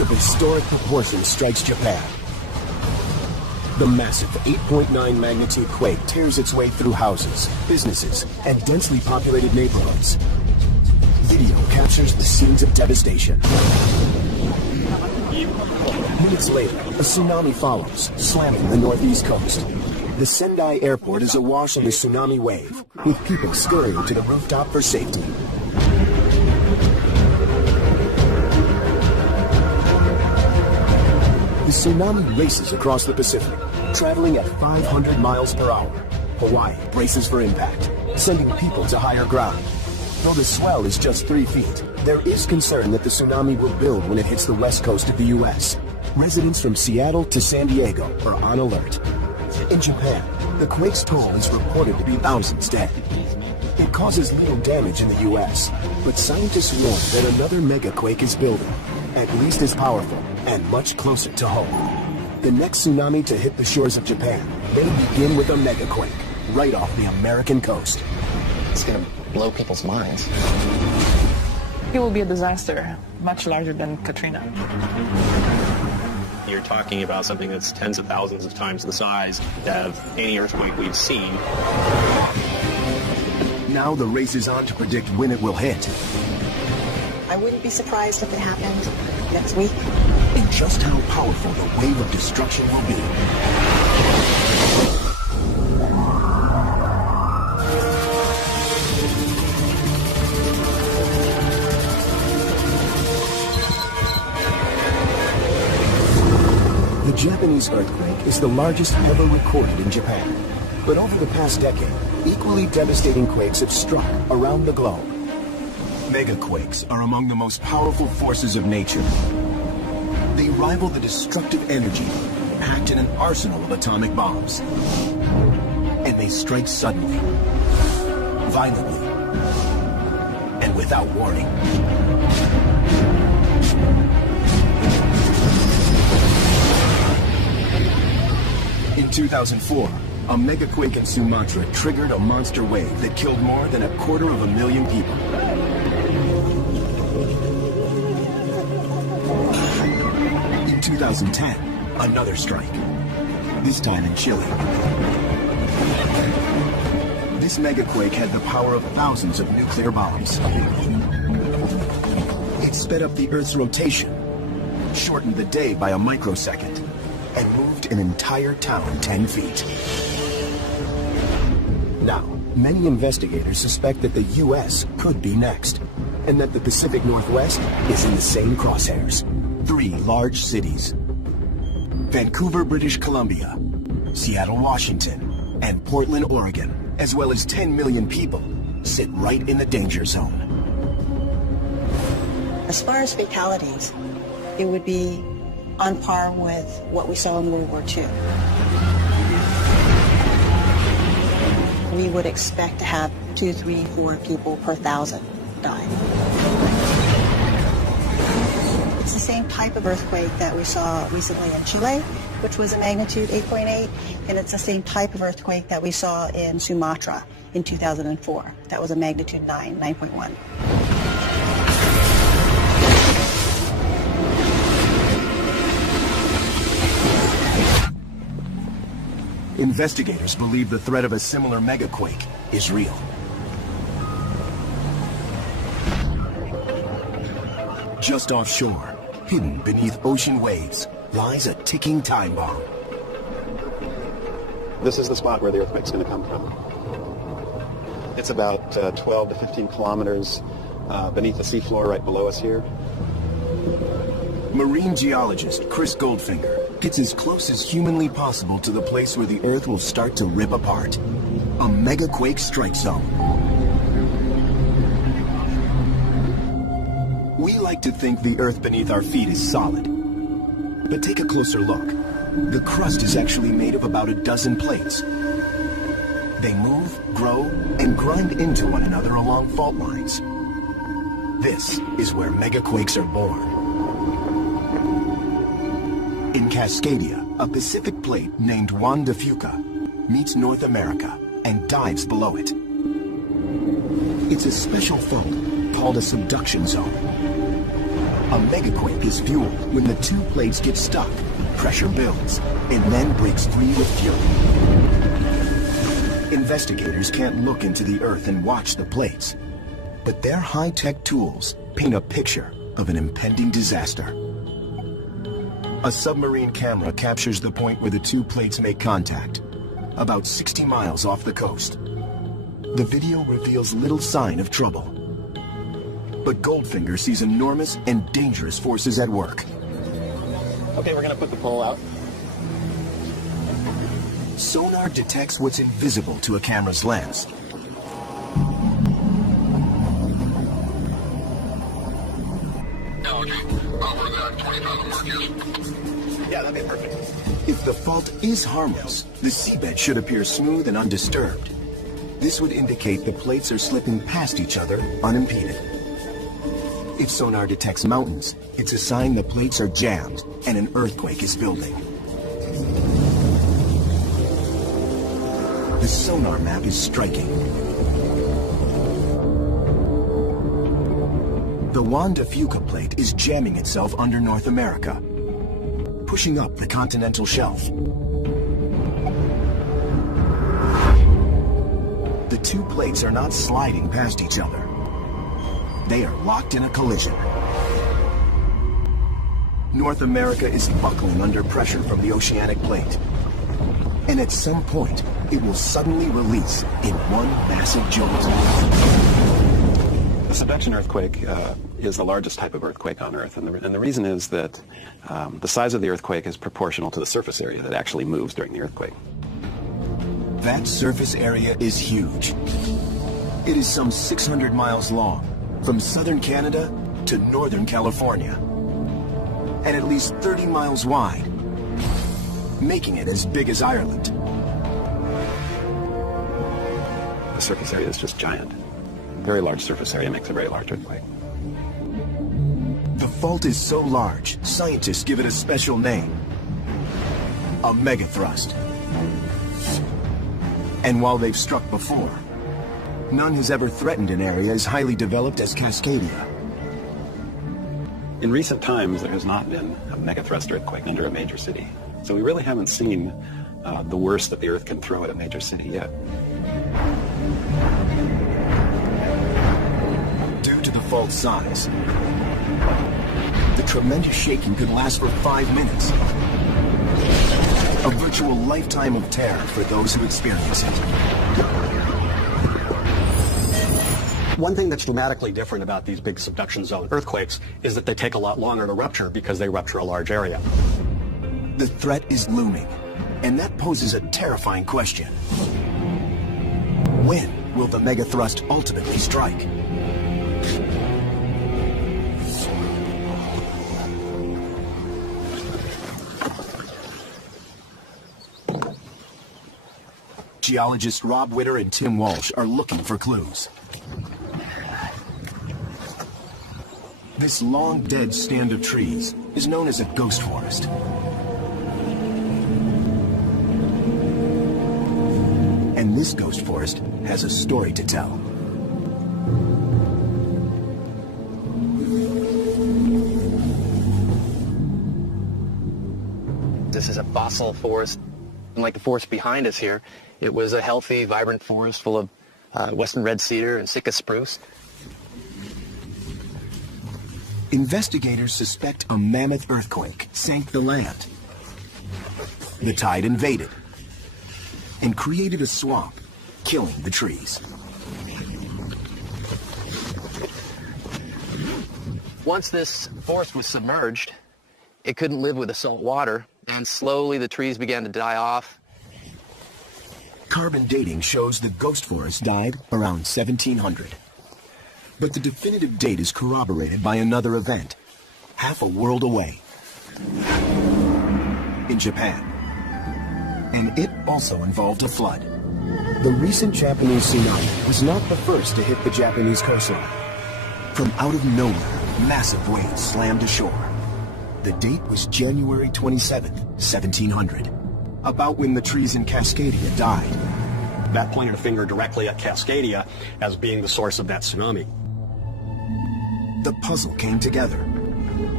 of historic proportions strikes Japan. The massive 8.9 magnitude quake tears its way through houses, businesses, and densely populated neighborhoods. Video captures the scenes of devastation. Minutes later, a tsunami follows, slamming the northeast coast. The Sendai airport is awash in the tsunami wave, with people scurrying to the rooftop for safety. The tsunami races across the Pacific, traveling at 500 miles per hour. Hawaii braces for impact, sending people to higher ground. Though the swell is just 3 feet, there is concern that the tsunami will build when it hits the west coast of the U.S. Residents from Seattle to San Diego are on alert. In Japan, the quake's toll is reported to be thousands dead. It causes little damage in the U.S., but scientists warn that another megaquake is building, at least as powerful and much closer to home. The next tsunami to hit the shores of Japan may begin with a megaquake right off the American coast. It's going to blow people's minds. It will be a disaster, much larger than Katrina. You're talking about something that's tens of thousands of times the size of any earthquake we've seen. Now the race is on to predict when it will hit. I wouldn't be surprised if it happened next week. And just how powerful the wave of destruction will be. The Japanese earthquake is the largest ever recorded in Japan. But over the past decade, equally devastating quakes have struck around the globe. Megaquakes are among the most powerful forces of nature. They rival the destructive energy packed in an arsenal of atomic bombs. And they strike suddenly, violently, and without warning. In 2004, a megaquake in Sumatra triggered a monster wave that killed more than 250,000 people. In 2010, another strike, this time in Chile. This megaquake had the power of thousands of nuclear bombs. It sped up the Earth's rotation, shortened the day by a microsecond, and moved an entire town 10 feet. Now, many investigators suspect that the U.S. could be next, and that the Pacific Northwest is in the same crosshairs. 3 large cities: Vancouver, British Columbia, Seattle, Washington, and Portland, Oregon, as well as 10 million people, sit right in the danger zone. As far as fatalities, it would be on par with what we saw in World War II. We would expect to have 2, 3, 4 people per 1,000 die. It's the same type of earthquake that we saw recently in Chile, which was a magnitude 8.8, and it's the same type of earthquake that we saw in Sumatra in 2004. That was a magnitude 9.1. Investigators believe the threat of a similar megaquake is real. Just offshore, hidden beneath ocean waves, lies a ticking time bomb. This is the spot where the earthquake's going to come from. It's about 12 to 15 kilometers beneath the seafloor right below us here. Marine geologist Chris Goldfinger gets as close as humanly possible to the place where the Earth will start to rip apart. A megaquake strike zone. We like to think the Earth beneath our feet is solid. But take a closer look. The crust is actually made of about a dozen plates. They move, grow, and grind into one another along fault lines. This is where megaquakes are born. In Cascadia, a Pacific plate named Juan de Fuca meets North America and dives below it. It's a special fault called a subduction zone. A megaquake is fueled when the two plates get stuck, pressure builds, and then breaks free with fury. Investigators can't look into the Earth and watch the plates, but their high-tech tools paint a picture of an impending disaster. A submarine camera captures the point where the two plates make contact, about 60 miles off the coast. The video reveals little sign of trouble. But Goldfinger sees enormous and dangerous forces at work. Okay, we're gonna put the pole out. Sonar detects what's invisible to a camera's lens. Yeah, that'd be perfect. If the fault is harmless, the seabed should appear smooth and undisturbed. This would indicate the plates are slipping past each other unimpeded. If sonar detects mountains, it's a sign the plates are jammed and an earthquake is building. The sonar map is striking. The Juan de Fuca plate is jamming itself under North America, pushing up the continental shelf. The two plates are not sliding past each other. They are locked in a collision. North America is buckling under pressure from the oceanic plate. And at some point, it will suddenly release in one massive jolt. The subduction earthquake is the largest type of earthquake on Earth, and the reason is that the size of the earthquake is proportional to the surface area that actually moves during the earthquake. That surface area is huge. It is some 600 miles long, from southern Canada to northern California, and at least 30 miles wide, making it as big as Ireland. The surface area is just giant. Very large surface area makes a very large earthquake. The fault is so large, scientists give it a special name: a megathrust. And while they've struck before, none has ever threatened an area as highly developed as Cascadia. In recent times, there has not been a megathrust earthquake under a major city. So we really haven't seen the worst that the Earth can throw at a major city yet. Due to the fault's size, the tremendous shaking could last for 5 minutes. A virtual lifetime of terror for those who experience it. One thing that's dramatically different about these big subduction zone earthquakes is that they take a lot longer to rupture because they rupture a large area. The threat is looming, and that poses a terrifying question. When will the megathrust ultimately strike? Geologists Rob Witter and Tim Walsh are looking for clues. This long dead stand of trees is known as a ghost forest. And this ghost forest has a story to tell. This is a fossil forest. Like the forest behind us here, it was a healthy, vibrant forest full of western red cedar and Sitka spruce. Investigators suspect a mammoth earthquake sank the land. The tide invaded and created a swamp, killing the trees. Once this forest was submerged, it couldn't live with the salt water, and slowly the trees began to die off. Carbon dating shows the ghost forest died around 1700. But the definitive date is corroborated by another event, half a world away, in Japan. And it also involved a flood. The recent Japanese tsunami was not the first to hit the Japanese coastline. From out of nowhere, massive waves slammed ashore. The date was January 27th, 1700, about when the trees in Cascadia died. That pointed a finger directly at Cascadia as being the source of that tsunami. The puzzle came together.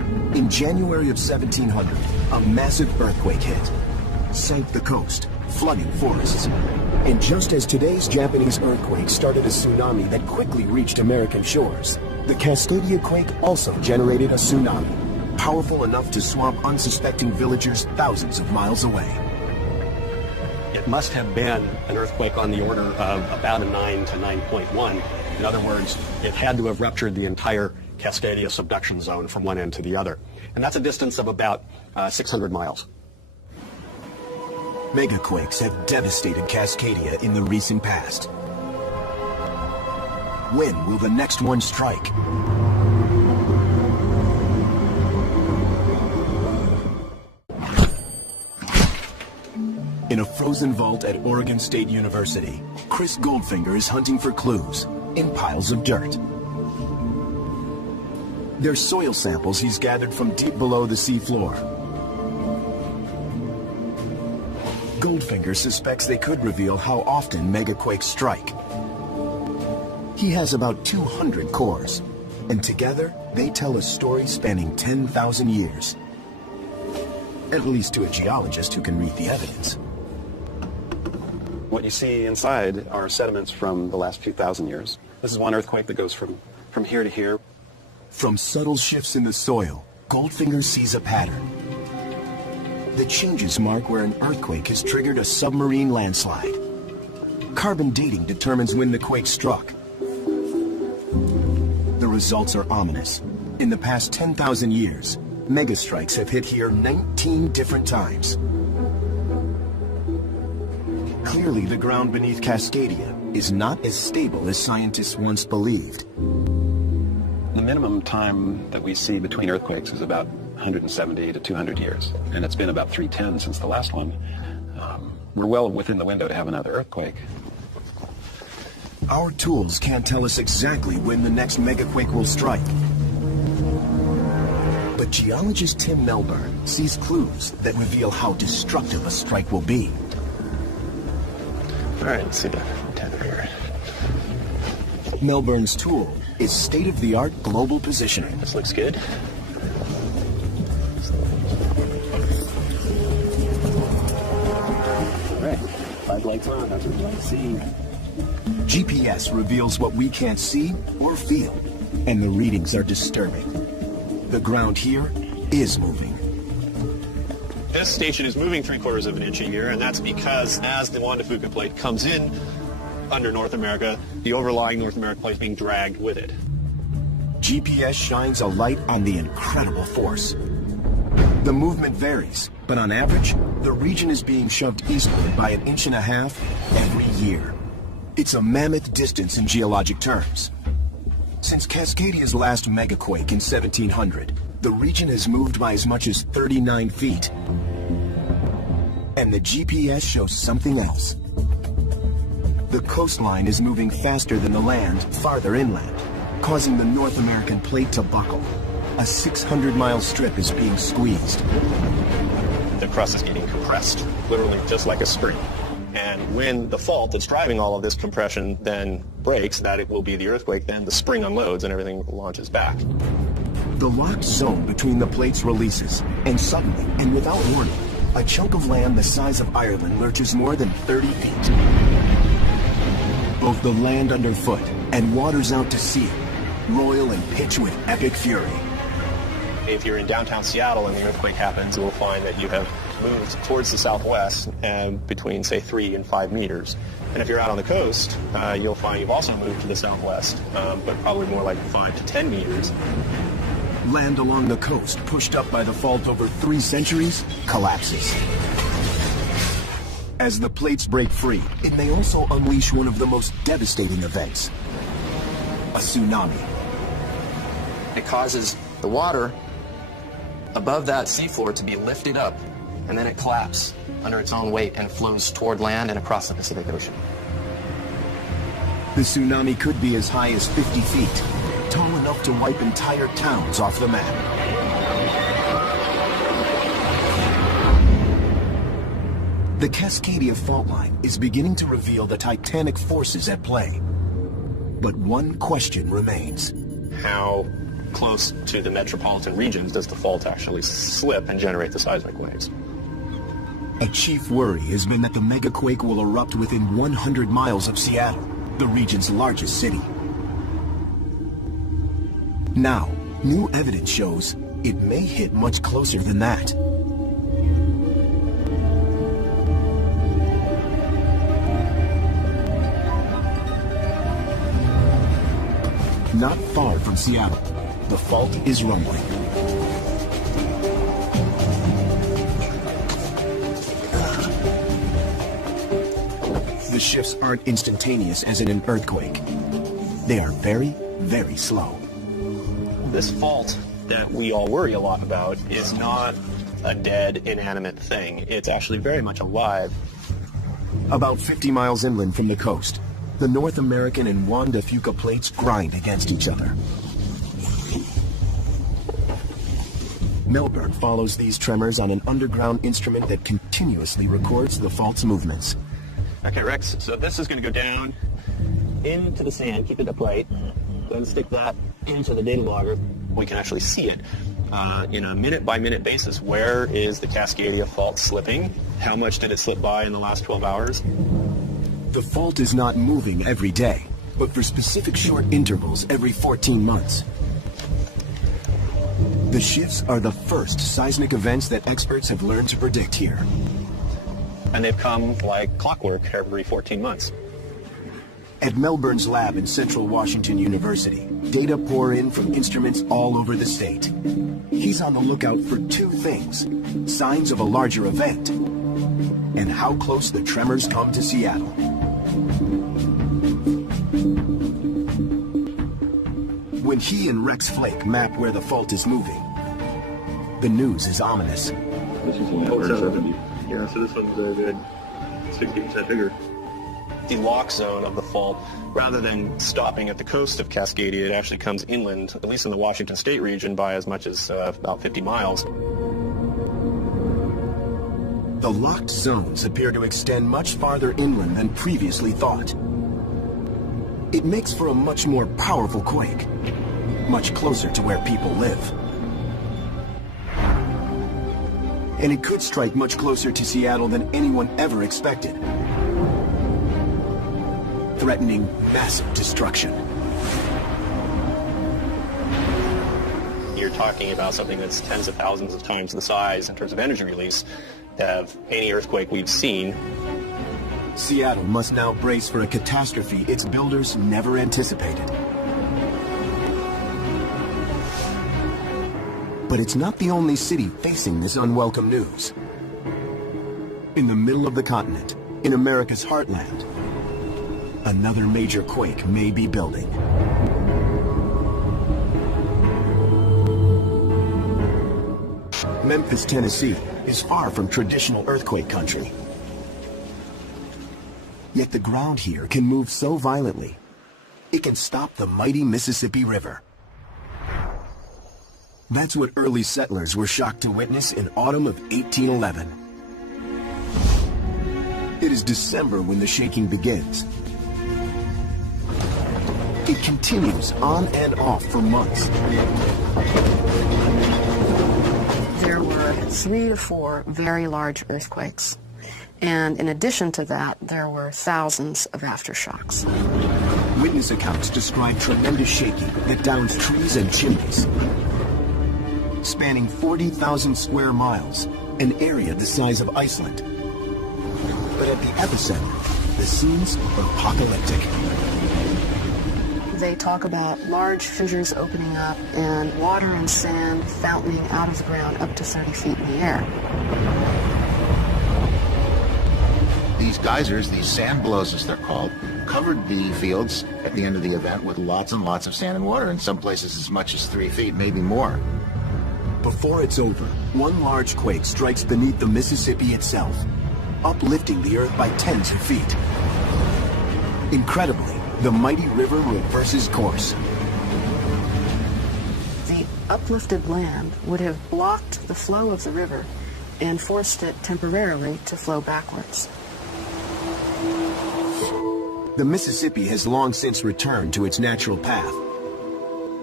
In January of 1700, a massive earthquake hit, sank the coast, flooding forests. And just as today's Japanese earthquake started a tsunami that quickly reached American shores, the Cascadia quake also generated a tsunami, powerful enough to swamp unsuspecting villagers thousands of miles away. It must have been an earthquake on the order of about a 9 to 9.1. In other words, it had to have ruptured the entire Cascadia subduction zone from one end to the other. And that's a distance of about 600 miles. Megaquakes have devastated Cascadia in the recent past. When will the next one strike? In a frozen vault at Oregon State University, Chris Goldfinger is hunting for clues in piles of dirt. They're soil samples he's gathered from deep below the seafloor. Goldfinger suspects they could reveal how often megaquakes strike. He has about 200 cores, and together they tell a story spanning 10,000 years. At least to a geologist who can read the evidence. What you see inside are sediments from the last few thousand years. This is one earthquake that goes from here to here. From subtle shifts in the soil, Goldfinger sees a pattern. The changes mark where an earthquake has triggered a submarine landslide. Carbon dating determines when the quake struck. The results are ominous. In the past 10,000 years, megastrikes have hit here 19 different times. Clearly, the ground beneath Cascadia is not as stable as scientists once believed. The minimum time that we see between earthquakes is about 170 to 200 years, and it's been about 310 since the last one. We're well within the window to have another earthquake. Our tools can't tell us exactly when the next megaquake will strike. But geologist Tim Melbourne sees clues that reveal how destructive a strike will be. All right, let's see the temperature. Melbourne's tool is state-of-the-art global positioning. This looks good. All right, 5 lights on. That's what we like to see. GPS reveals what we can't see or feel, and the readings are disturbing. The ground here is moving. This station is moving 3/4 of an inch a year, and that's because as the Juan de Fuca plate comes in under North America, the overlying North American plate is being dragged with it. GPS shines a light on the incredible force. The movement varies, but on average, the region is being shoved eastward by 1.5 inches every year. It's a mammoth distance in geologic terms. Since Cascadia's last megaquake in 1700, the region has moved by as much as 39 feet. And the GPS shows something else. The coastline is moving faster than the land farther inland, causing the North American plate to buckle. A 600-mile strip is being squeezed. The crust is getting compressed, literally just like a spring. And when the fault that's driving all of this compression then breaks, that it will be the earthquake, then the spring unloads and everything launches back. The locked zone between the plates releases, and suddenly, and without warning, a chunk of land the size of Ireland lurches more than 30 feet. Both the land underfoot and waters out to sea roil and pitch with epic fury. If you're in downtown Seattle and the earthquake happens, you'll find that you have moved towards the southwest between, say, 3 and 5 meters. And if you're out on the coast, you'll find you've also moved to the southwest, but probably more like 5 to 10 meters. Land along the coast, pushed up by the fault over 3 centuries, collapses. As the plates break free, it may also unleash one of the most devastating events: a tsunami. It causes the water above that seafloor to be lifted up, and then it collapses under its own weight and flows toward land and across the Pacific Ocean. The tsunami could be as high as 50 feet, tall enough to wipe entire towns off the map. The Cascadia fault line is beginning to reveal the titanic forces at play. But one question remains. How close to the metropolitan regions does the fault actually slip and generate the seismic waves. A chief worry has been that the megaquake will erupt within 100 miles of Seattle, the region's largest city. Now, new evidence shows it may hit much closer than that. Not far from Seattle, the fault is rumbling. The shifts aren't instantaneous as in an earthquake. They are very, very slow. This fault that we all worry a lot about is not a dead, inanimate thing. It's actually very much alive. About 50 miles inland from the coast, the North American and Juan de Fuca plates grind against each other. Melbourne follows these tremors on an underground instrument that continuously records the fault's movements. Okay, Rex, so this is going to go down into the sand, keep it upright, then stick that into the data logger. We can actually see it in a minute-by-minute basis. Where is the Cascadia fault slipping? How much did it slip by in the last 12 hours? The fault is not moving every day, but for specific short intervals every 14 months. The shifts are the first seismic events that experts have learned to predict here. And they've come like clockwork every 14 months. At Melbourne's lab in Central Washington University, data pour in from instruments all over the state. He's on the lookout for two things: signs of a larger event, and how close the tremors come to Seattle. When he and Rex Flake map where the fault is moving, the news is ominous. This is 70. Yeah, so this one's a good 60% bigger. The lock zone of the fault, rather than stopping at the coast of Cascadia, it actually comes inland, at least in the Washington State region, by as much as about 50 miles. The locked zones appear to extend much farther inland than previously thought. It makes for a much more powerful quake, much closer to where people live. And it could strike much closer to Seattle than anyone ever expected, threatening massive destruction. You're talking about something that's tens of thousands of times the size in terms of energy release of any earthquake we've seen. Seattle must now brace for a catastrophe its builders never anticipated. But it's not the only city facing this unwelcome news. In the middle of the continent, in America's heartland, another major quake may be building. Memphis, Tennessee is far from traditional earthquake country. Yet the ground here can move so violently, it can stop the mighty Mississippi River. That's what early settlers were shocked to witness in autumn of 1811. It is December when the shaking begins. It continues on and off for months. There were 3 to 4 very large earthquakes. And in addition to that, there were thousands of aftershocks. Witness accounts describe tremendous shaking that downs trees and chimneys. Spanning 40,000 square miles, an area the size of Iceland. But at the epicenter, the scenes are apocalyptic. They talk about large fissures opening up and water and sand fountaining out of the ground up to 30 feet in the air. These geysers, these sand blows as they're called, covered the fields at the end of the event with lots and lots of sand and water, in some places as much as 3 feet, maybe more. Before it's over, one large quake strikes beneath the Mississippi itself, uplifting the earth by tens of feet. Incredibly, the mighty river reverses course. The uplifted land would have blocked the flow of the river and forced it temporarily to flow backwards. The Mississippi has long since returned to its natural path.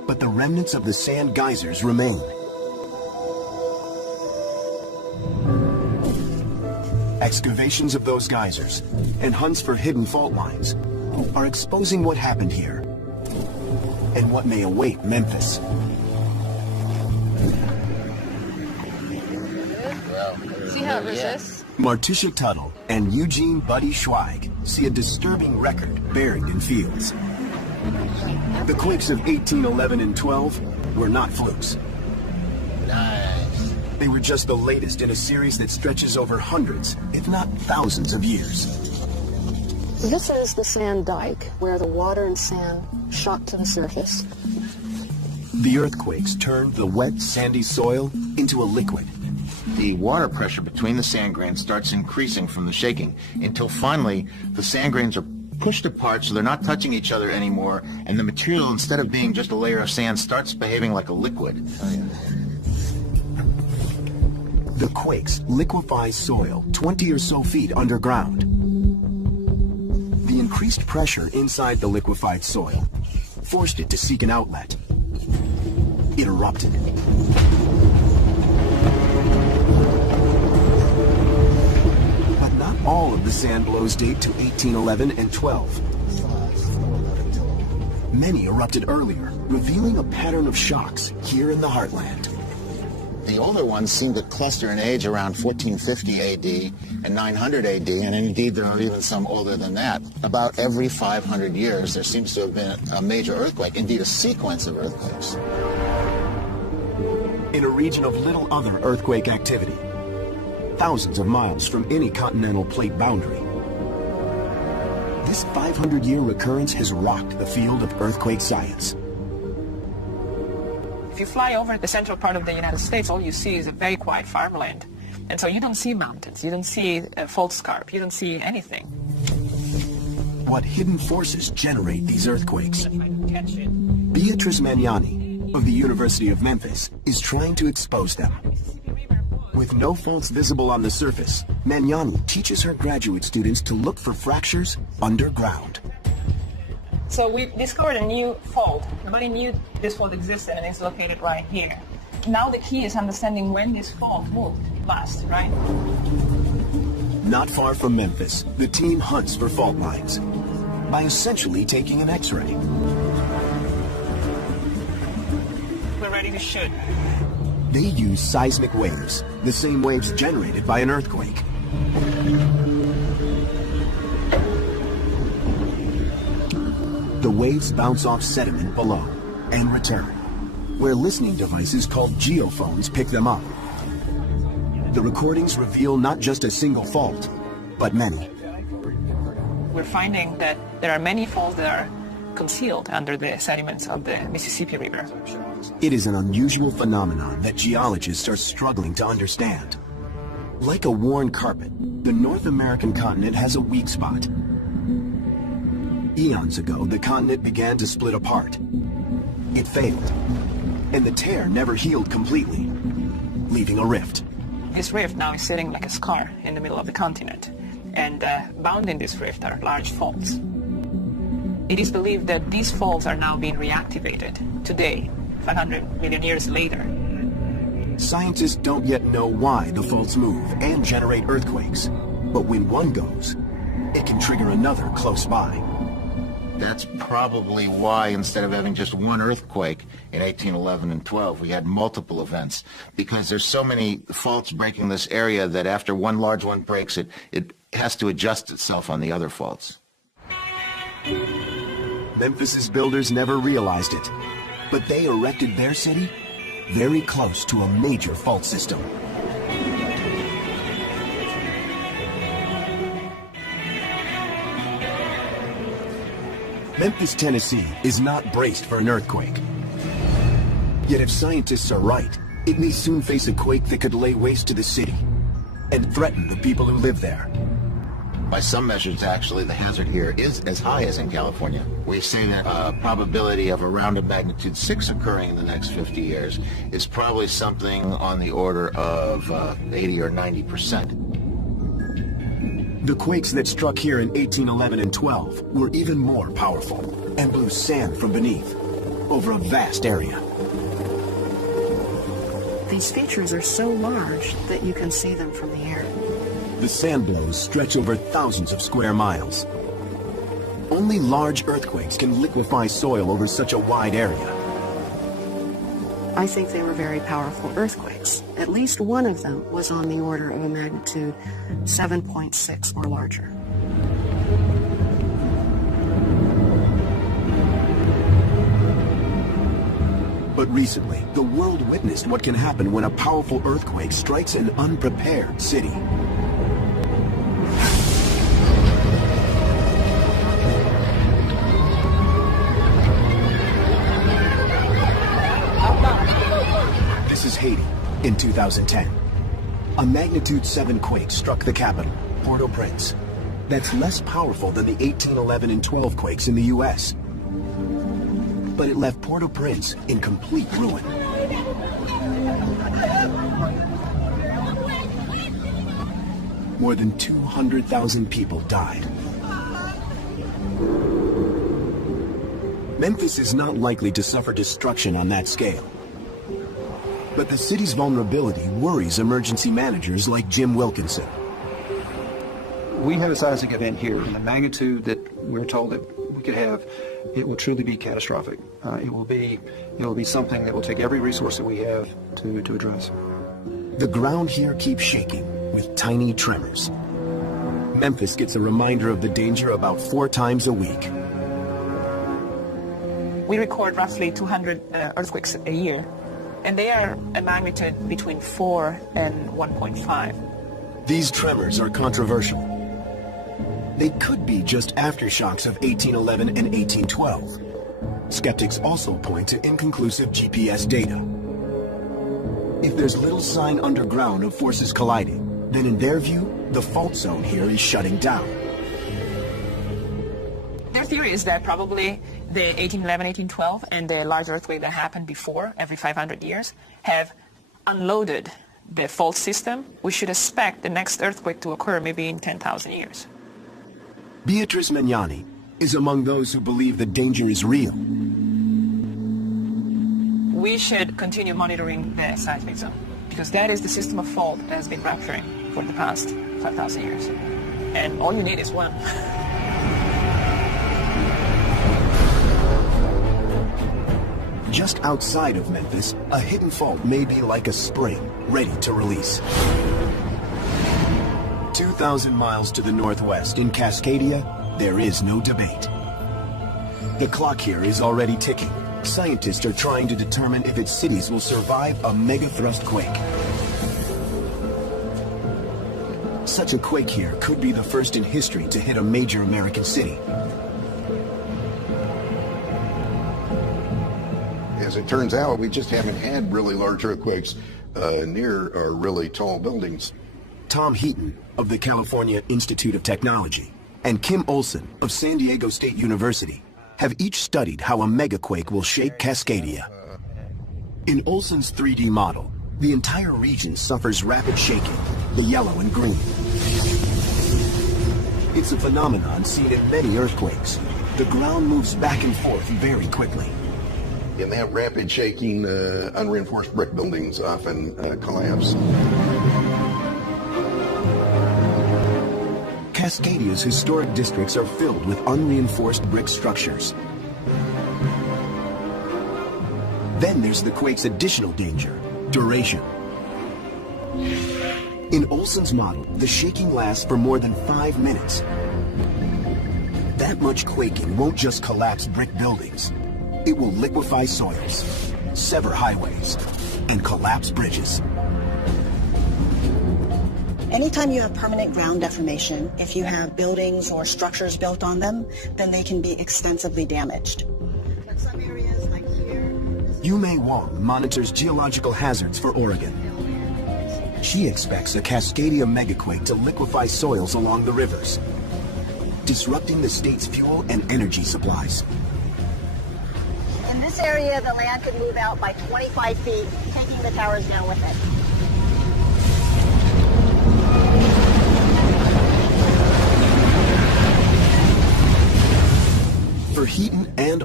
but the remnants of the sand geysers remain. Excavations of those geysers and hunts for hidden fault lines are exposing what happened here and what may await Memphis. See how it resists? Martusha Tuttle and Eugene Buddy Schweig see a disturbing record buried in fields. The quakes of 1811 and 12 were not flukes. They were just the latest in a series that stretches over hundreds, if not thousands of years. This is the sand dike, where the water and sand shot to the surface. The earthquakes turned the wet, sandy soil into a liquid. The water pressure between the sand grains starts increasing from the shaking until finally the sand grains are pushed apart so they're not touching each other anymore, and the material, instead of being just a layer of sand, starts behaving like a liquid. The quakes liquefy soil 20 or so feet underground. The increased pressure inside the liquefied soil forced it to seek an outlet. It erupted. But not all of the sand blows date to 1811 and 12. Many erupted earlier, revealing a pattern of shocks here in the heartland. The older ones seem to cluster in age around 1450 AD and 900 AD, and indeed there are even some older than that. About every 500 years there seems to have been a major earthquake, indeed a sequence of earthquakes. In a region of little other earthquake activity, thousands of miles from any continental plate boundary, this 500-year recurrence has rocked the field of earthquake science. If you fly over the central part of the United States, all you see is a very quiet farmland. And so you don't see mountains, you don't see fault scarp, you don't see anything. What hidden forces generate these earthquakes? Beatrice Magnani of the University of Memphis is trying to expose them. With no faults visible on the surface, Magnani teaches her graduate students to look for fractures underground. So we discovered a new fault. Nobody knew this fault existed, and it's located right here. Now the key is understanding when this fault moved last, right? Not far from Memphis, the team hunts for fault lines by essentially taking an X-ray. We're ready to shoot. They use seismic waves, the same waves generated by an earthquake. The waves bounce off sediment below and return, where listening devices called geophones pick them up. The recordings reveal not just a single fault, but many. We're finding that there are many faults that are concealed under the sediments of the Mississippi River. It is an unusual phenomenon that geologists are struggling to understand. Like a worn carpet, the North American continent has a weak spot. Eons ago, the continent began to split apart. It failed, and the tear never healed completely, leaving a rift. This rift now is sitting like a scar in the middle of the continent, and bound in this rift are large faults. It is believed that these faults are now being reactivated today, 500 million years later. Scientists don't yet know why the faults move and generate earthquakes, but when one goes, it can trigger another close by. That's probably why, instead of having just one earthquake in 1811 and 12, we had multiple events, because there's so many faults breaking this area that after one large one breaks, it has to adjust itself on the other faults. Memphis's builders never realized it, but they erected their city very close to a major fault system. Memphis, Tennessee is not braced for an earthquake. Yet if scientists are right, it may soon face a quake that could lay waste to the city and threaten the people who live there. By some measures, actually, the hazard here is as high as in California. We say that a probability of around a magnitude 6 occurring in the next 50 years is probably something on the order of 80 or 90%. The quakes that struck here in 1811 and 12 were even more powerful and blew sand from beneath. over a vast area. These features are so large that you can see them from the air. The sand blows stretch over thousands of square miles. Only large earthquakes can liquefy soil over such a wide area. I think they were very powerful earthquakes. At least one of them was on the order of a magnitude 7.6 or larger. But recently, the world witnessed what can happen when a powerful earthquake strikes an unprepared city. This is Haiti in 2010. A magnitude 7 quake struck the capital, Port-au-Prince. That's less powerful than the 1811 and 12 quakes in the U.S. But it left Port-au-Prince in complete ruin. More than 200,000 people died. Memphis is not likely to suffer destruction on that scale. But the city's vulnerability worries emergency managers like Jim Wilkinson. We have a seismic event here, and the magnitude that we're told that we could have, it will truly be catastrophic. It will be something that will take every resource that we have to address. The ground here keeps shaking with tiny tremors. Memphis gets a reminder of the danger about 4 times a week. We record roughly 200 earthquakes a year, and they are a magnitude between 4 and 1.5. These tremors are controversial. They could be just aftershocks of 1811 and 1812. Skeptics also point to inconclusive GPS data. If there's little sign underground of forces colliding, then in their view, the fault zone here is shutting down. Their theory is that probably the 1811, 1812 and the large earthquake that happened before, every 500 years, have unloaded the fault system. We should expect the next earthquake to occur maybe in 10,000 years. Beatrice Magnani is among those who believe the danger is real. We should continue monitoring the seismic zone, because that is the system of fault that has been rupturing for the past 5,000 years. And all you need is one. Just outside of Memphis, a hidden fault may be like a spring, ready to release. 2,000 miles to the northwest in Cascadia, there is no debate. The clock here is already ticking. Scientists are trying to determine if its cities will survive a megathrust quake. Such a quake here could be the first in history to hit a major American city. As it turns out, we just haven't had really large earthquakes near our really tall buildings. Tom Heaton of the California Institute of Technology and Kim Olson of San Diego State University have each studied how a megaquake will shake Cascadia. In Olson's 3D model, the entire region suffers rapid shaking, the yellow and green. It's a phenomenon seen in many earthquakes. The ground moves back and forth very quickly. In that rapid shaking, unreinforced brick buildings often collapse. Cascadia's historic districts are filled with unreinforced brick structures. Then there's the quake's additional danger, duration. In Olson's model, the shaking lasts for more than 5 minutes. That much quaking won't just collapse brick buildings. It will liquefy soils, sever highways, and collapse bridges. Anytime you have permanent ground deformation, if you have buildings or structures built on them, then they can be extensively damaged. But some areas like here... Yu Mei Wong monitors geological hazards for Oregon. She expects a Cascadia megaquake to liquefy soils along the rivers, disrupting the state's fuel and energy supplies. In this area, the land could move out by 25 feet, taking the towers down with it. For Heaton and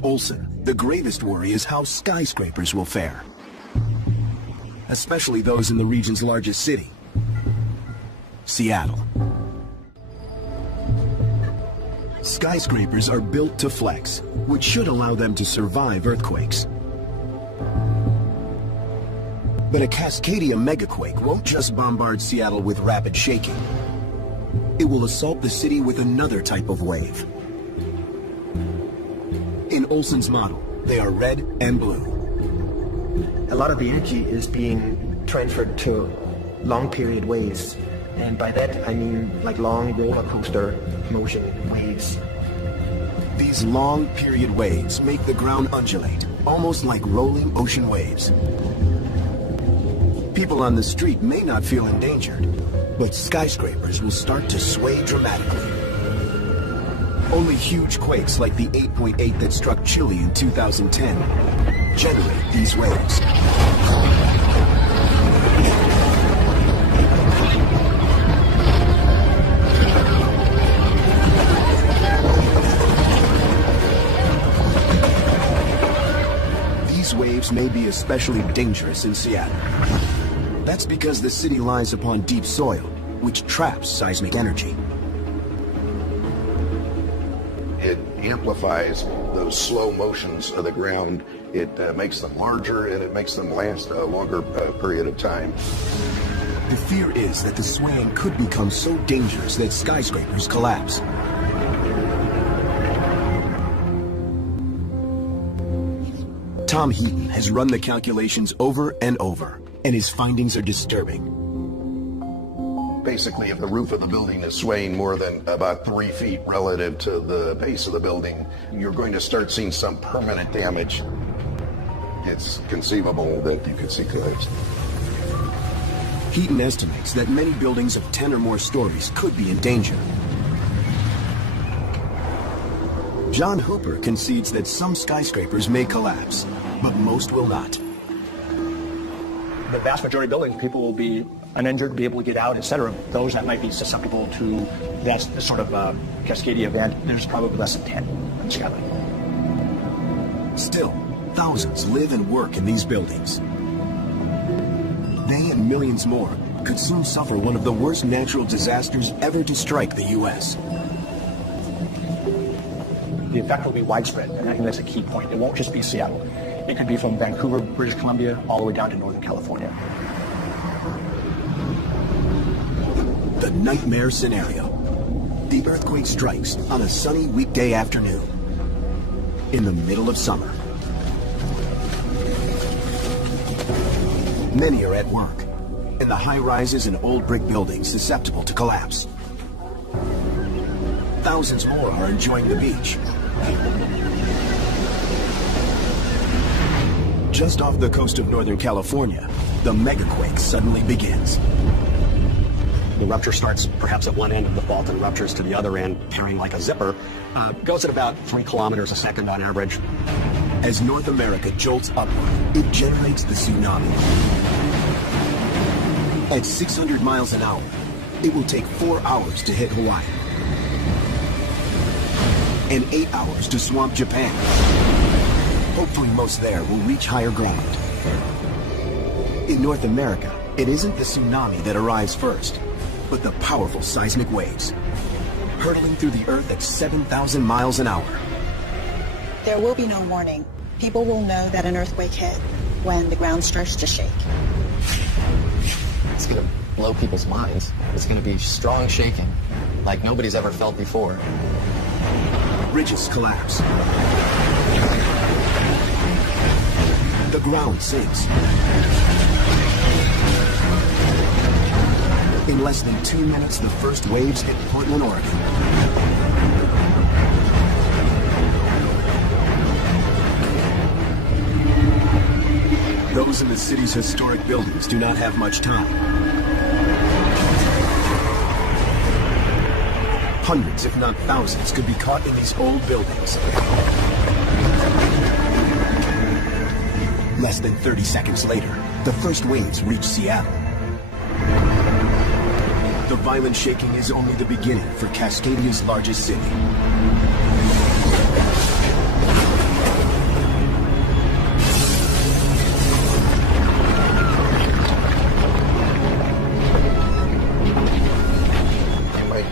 Olson, the gravest worry is how skyscrapers will fare, especially those in the region's largest city, Seattle. Skyscrapers are built to flex, which should allow them to survive earthquakes. But a Cascadia megaquake won't just bombard Seattle with rapid shaking. It will assault the city with another type of wave. In Olson's model, they are red and blue. A lot of the energy is being transferred to long period waves. And by that, I mean like long roller coaster motion waves. These long period waves make the ground undulate, almost like rolling ocean waves. People on the street may not feel endangered, but skyscrapers will start to sway dramatically. Only huge quakes like the 8.8 that struck Chile in 2010 generate these waves. These waves may be especially dangerous in Seattle. That's because the city lies upon deep soil, which traps seismic energy. It amplifies those slow motions of the ground. It makes them larger and it makes them last a longer period of time. The fear is that the swaying could become so dangerous that skyscrapers collapse. Tom Heaton has run the calculations over and over, and his findings are disturbing. Basically, if the roof of the building is swaying more than about 3 feet relative to the base of the building, you're going to start seeing some permanent damage. It's conceivable that you could see collapse. Heaton estimates that many buildings of 10 or more stories could be in danger. John Hooper concedes that some skyscrapers may collapse, but most will not. The vast majority of buildings, people will be uninjured, be able to get out, etc. Those that might be susceptible to that sort of Cascadia event, there's probably less than 10 in Seattle. Still, thousands live and work in these buildings. They and millions more could soon suffer one of the worst natural disasters ever to strike the U.S. The effect will be widespread, and I think that's a key point. It won't just be Seattle. It could be from Vancouver, British Columbia, all the way down to Northern California. The nightmare scenario. The earthquake strikes on a sunny weekday afternoon in the middle of summer. Many are at work, in the high-rises and old brick buildings susceptible to collapse. Thousands more are enjoying the beach. Just off the coast of Northern California, the megaquake suddenly begins. The rupture starts perhaps at one end of the fault and ruptures to the other end, tearing like a zipper. Goes at about 3 kilometers a second on average. As North America jolts upward, it generates the tsunami. At 600 miles an hour, it will take 4 hours to hit Hawaii and 8 hours to swamp Japan. Hopefully most there will reach higher ground. In North America, it isn't the tsunami that arrives first, but the powerful seismic waves, hurtling through the earth at 7,000 miles an hour. There will be no warning. People will know that an earthquake hit when the ground starts to shake. It's going to blow people's minds. It's going to be strong shaking, like nobody's ever felt before. Bridges collapse. The ground sinks. In less than 2 minutes, the first waves hit Portland, Oregon. Those in the city's historic buildings do not have much time. Hundreds, if not thousands, could be caught in these old buildings. Less than 30 seconds later, the first waves reach Seattle. The violent shaking is only the beginning for Cascadia's largest city.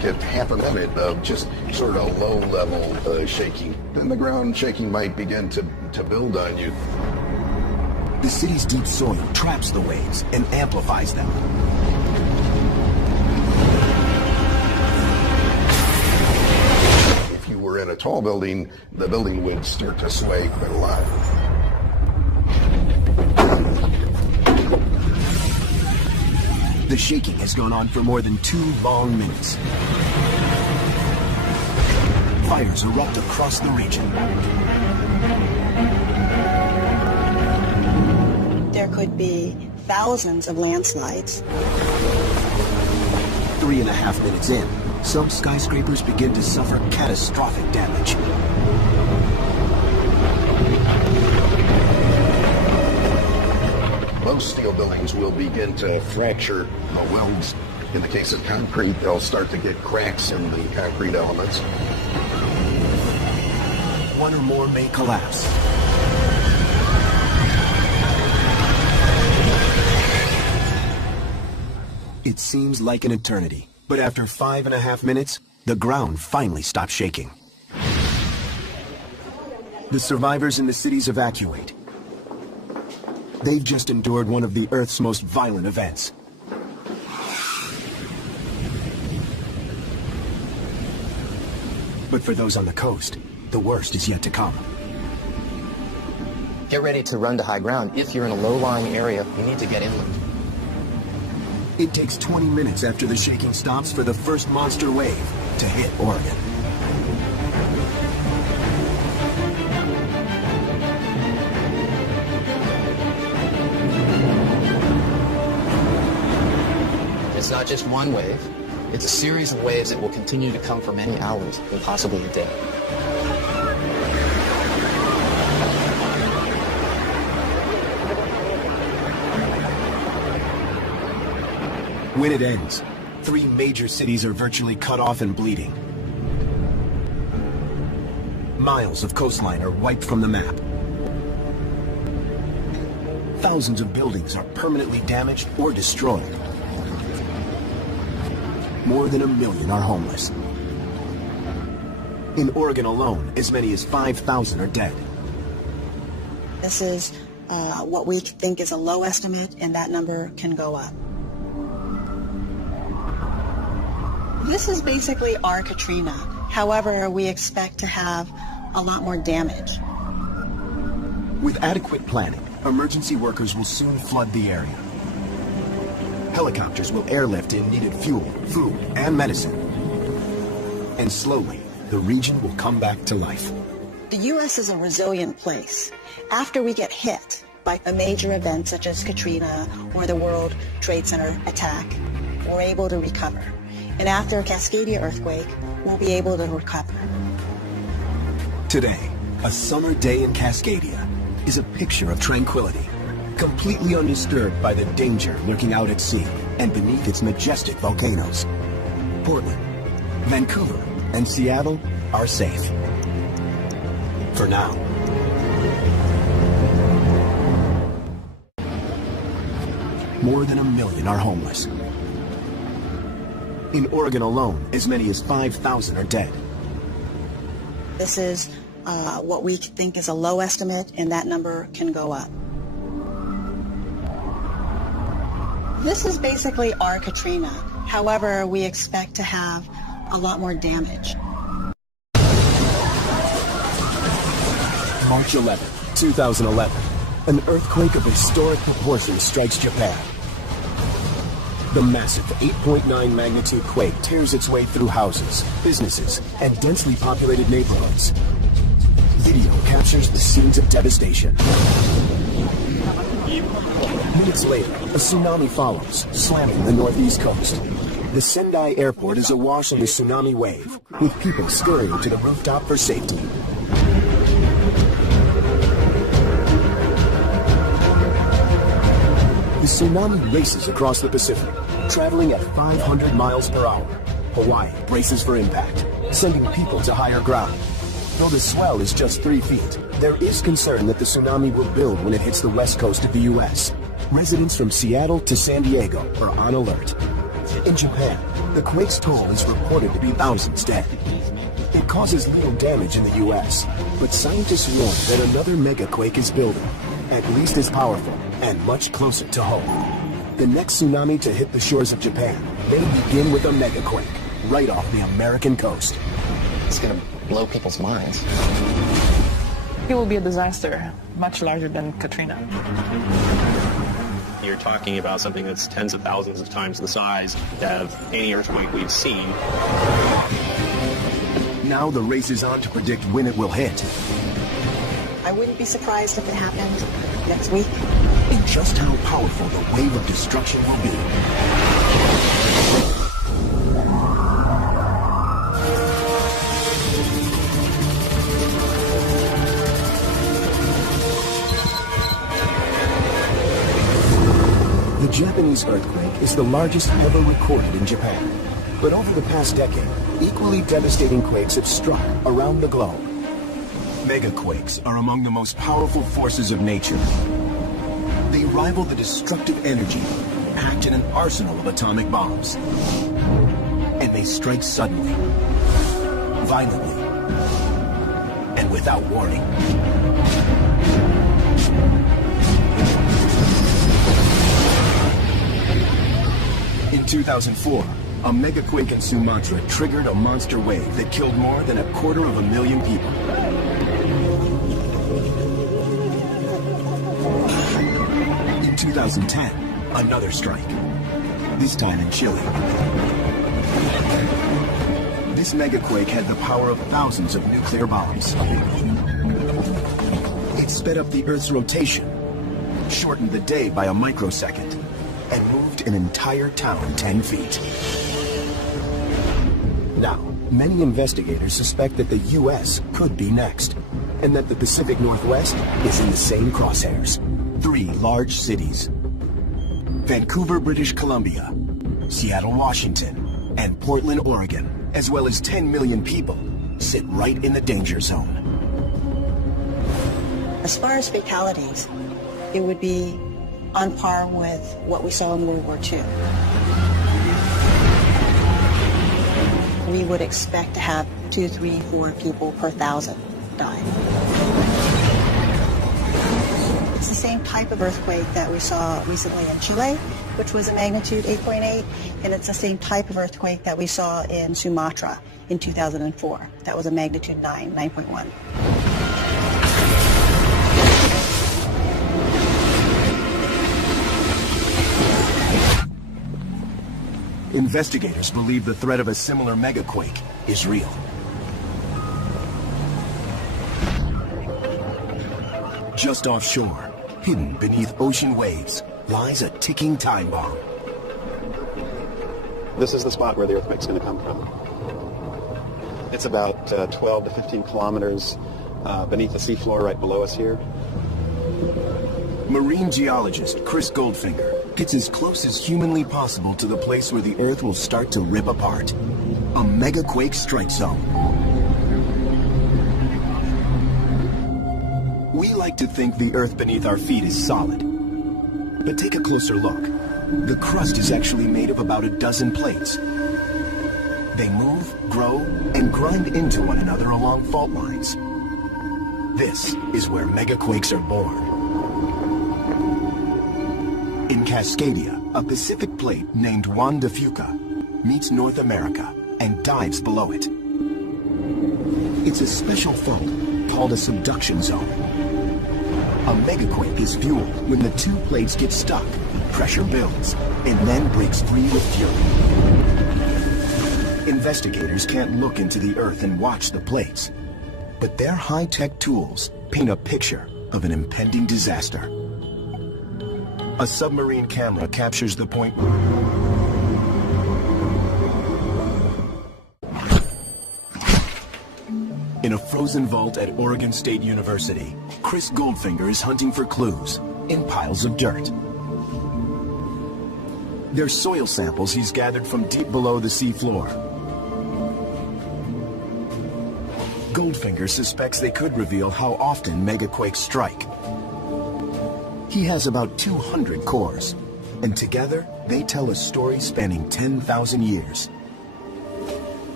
get half a minute of just sort of low-level shaking. Then the ground shaking might begin to build on you. The city's deep soil traps the waves and amplifies them. If you were in a tall building, the building would start to sway quite a lot. The shaking has gone on for more than 2 long minutes. Fires erupt across the region. There could be thousands of landslides. 3.5 minutes in, some skyscrapers begin to suffer catastrophic damage. Most steel buildings will begin to fracture welds. In the case of concrete, they'll start to get cracks in the concrete elements. One or more may collapse. It seems like an eternity, but after 5.5 minutes, the ground finally stops shaking. The survivors in the cities evacuate. They've just endured one of the Earth's most violent events. But for those on the coast, the worst is yet to come. Get ready to run to high ground. If you're in a low-lying area, you need to get inland. It takes 20 minutes after the shaking stops for the first monster wave to hit Oregon. It's not just one wave. It's a series of waves that will continue to come for many hours and possibly a day. When it ends, 3 major cities are virtually cut off and bleeding. Miles of coastline are wiped from the map. Thousands of buildings are permanently damaged or destroyed. More than 1 million are homeless. In Oregon alone, as many as 5,000 are dead. This is what we think is a low estimate, and that number can go up. This is basically our Katrina. However, we expect to have a lot more damage. With adequate planning, emergency workers will soon flood the area. Helicopters will airlift in needed fuel, food, and medicine. And slowly, the region will come back to life. The U.S. is a resilient place. After we get hit by a major event such as Katrina or the World Trade Center attack, we're able to recover. And after a Cascadia earthquake, we'll be able to recover. Today, a summer day in Cascadia is a picture of tranquility, completely undisturbed by the danger lurking out at sea and beneath its majestic volcanoes. Portland, Vancouver, and Seattle are safe. For now. More than 1 million are homeless. In Oregon alone, as many as 5,000 are dead. This is what we think is a low estimate, and that number can go up. This is basically our Katrina. However, we expect to have a lot more damage. March 11, 2011, an earthquake of historic proportions strikes Japan. The massive 8.9 magnitude quake tears its way through houses, businesses, and densely populated neighborhoods. Video captures the scenes of devastation. Minutes later, a tsunami follows, slamming the northeast coast. The Sendai airport is awash in the tsunami wave, with people scurrying to the rooftop for safety. The tsunami races across the Pacific, traveling at 500 miles per hour. Hawaii braces for impact, sending people to higher ground. Though the swell is just 3 feet, there is concern that the tsunami will build when it hits the west coast of the U.S. Residents from Seattle to San Diego are on alert. In Japan, The quake's toll is reported to be thousands dead. It causes little damage in the U.S., but scientists warn that another megaquake is building, at least as powerful and much closer to home. The next tsunami to hit the shores of Japan may begin with a megaquake right off the American coast. It's going to blow people's minds. It will be a disaster, much larger than Katrina. You're talking about something that's tens of thousands of times the size of any earthquake we've seen. Now the race is on to predict when it will hit. I wouldn't be surprised if it happened next week. And just how powerful the wave of destruction will be. The Japanese earthquake is the largest ever recorded in Japan. But over the past decade, equally devastating quakes have struck around the globe. Megaquakes are among the most powerful forces of nature. They rival the destructive energy packed in an arsenal of atomic bombs. And they strike suddenly, violently, and without warning. In 2004, a megaquake in Sumatra triggered a monster wave that killed more than 250,000 people. In 2010, another strike, this time in Chile. This megaquake had the power of thousands of nuclear bombs. It sped up the Earth's rotation, shortened the day by a microsecond, and moved an entire town 10 feet. Now, many investigators suspect that the U.S. could be next, and that the Pacific Northwest is in the same crosshairs. 3 large cities: Vancouver, British Columbia, Seattle, Washington, and Portland, Oregon, as well as 10 million people, sit right in the danger zone. As far as fatalities, it would be on par with what we saw in World War II. We would expect to have 2, 3, 4 people per 1,000 die. It's the same type of earthquake that we saw recently in Chile, which was a magnitude 8.8, and it's the same type of earthquake that we saw in Sumatra in 2004. That was a magnitude 9.1. Investigators believe the threat of a similar megaquake is real. Just offshore, hidden beneath ocean waves, lies a ticking time bomb. This is the spot where the earthquake's going to come from. It's about 12 to 15 kilometers beneath the seafloor right below us here. Marine geologist Chris Goldfinger gets as close as humanly possible to the place where the Earth will start to rip apart. A megaquake strike zone. We like to think the Earth beneath our feet is solid. But take a closer look. The crust is actually made of about a dozen plates. They move, grow, and grind into one another along fault lines. This is where megaquakes are born. In Cascadia, a Pacific plate named Juan de Fuca meets North America and dives below it. It's a special fault called a subduction zone. A megaquake is fueled when the 2 plates get stuck, pressure builds, and then breaks free with fury. Investigators can't look into the Earth and watch the plates, but their high-tech tools paint a picture of an impending disaster. A submarine camera captures the point. In a frozen vault at Oregon State University, Chris Goldfinger is hunting for clues in piles of dirt. They're soil samples he's gathered from deep below the seafloor. Goldfinger suspects they could reveal how often megaquakes strike. He has about 200 cores, and together they tell a story spanning 10,000 years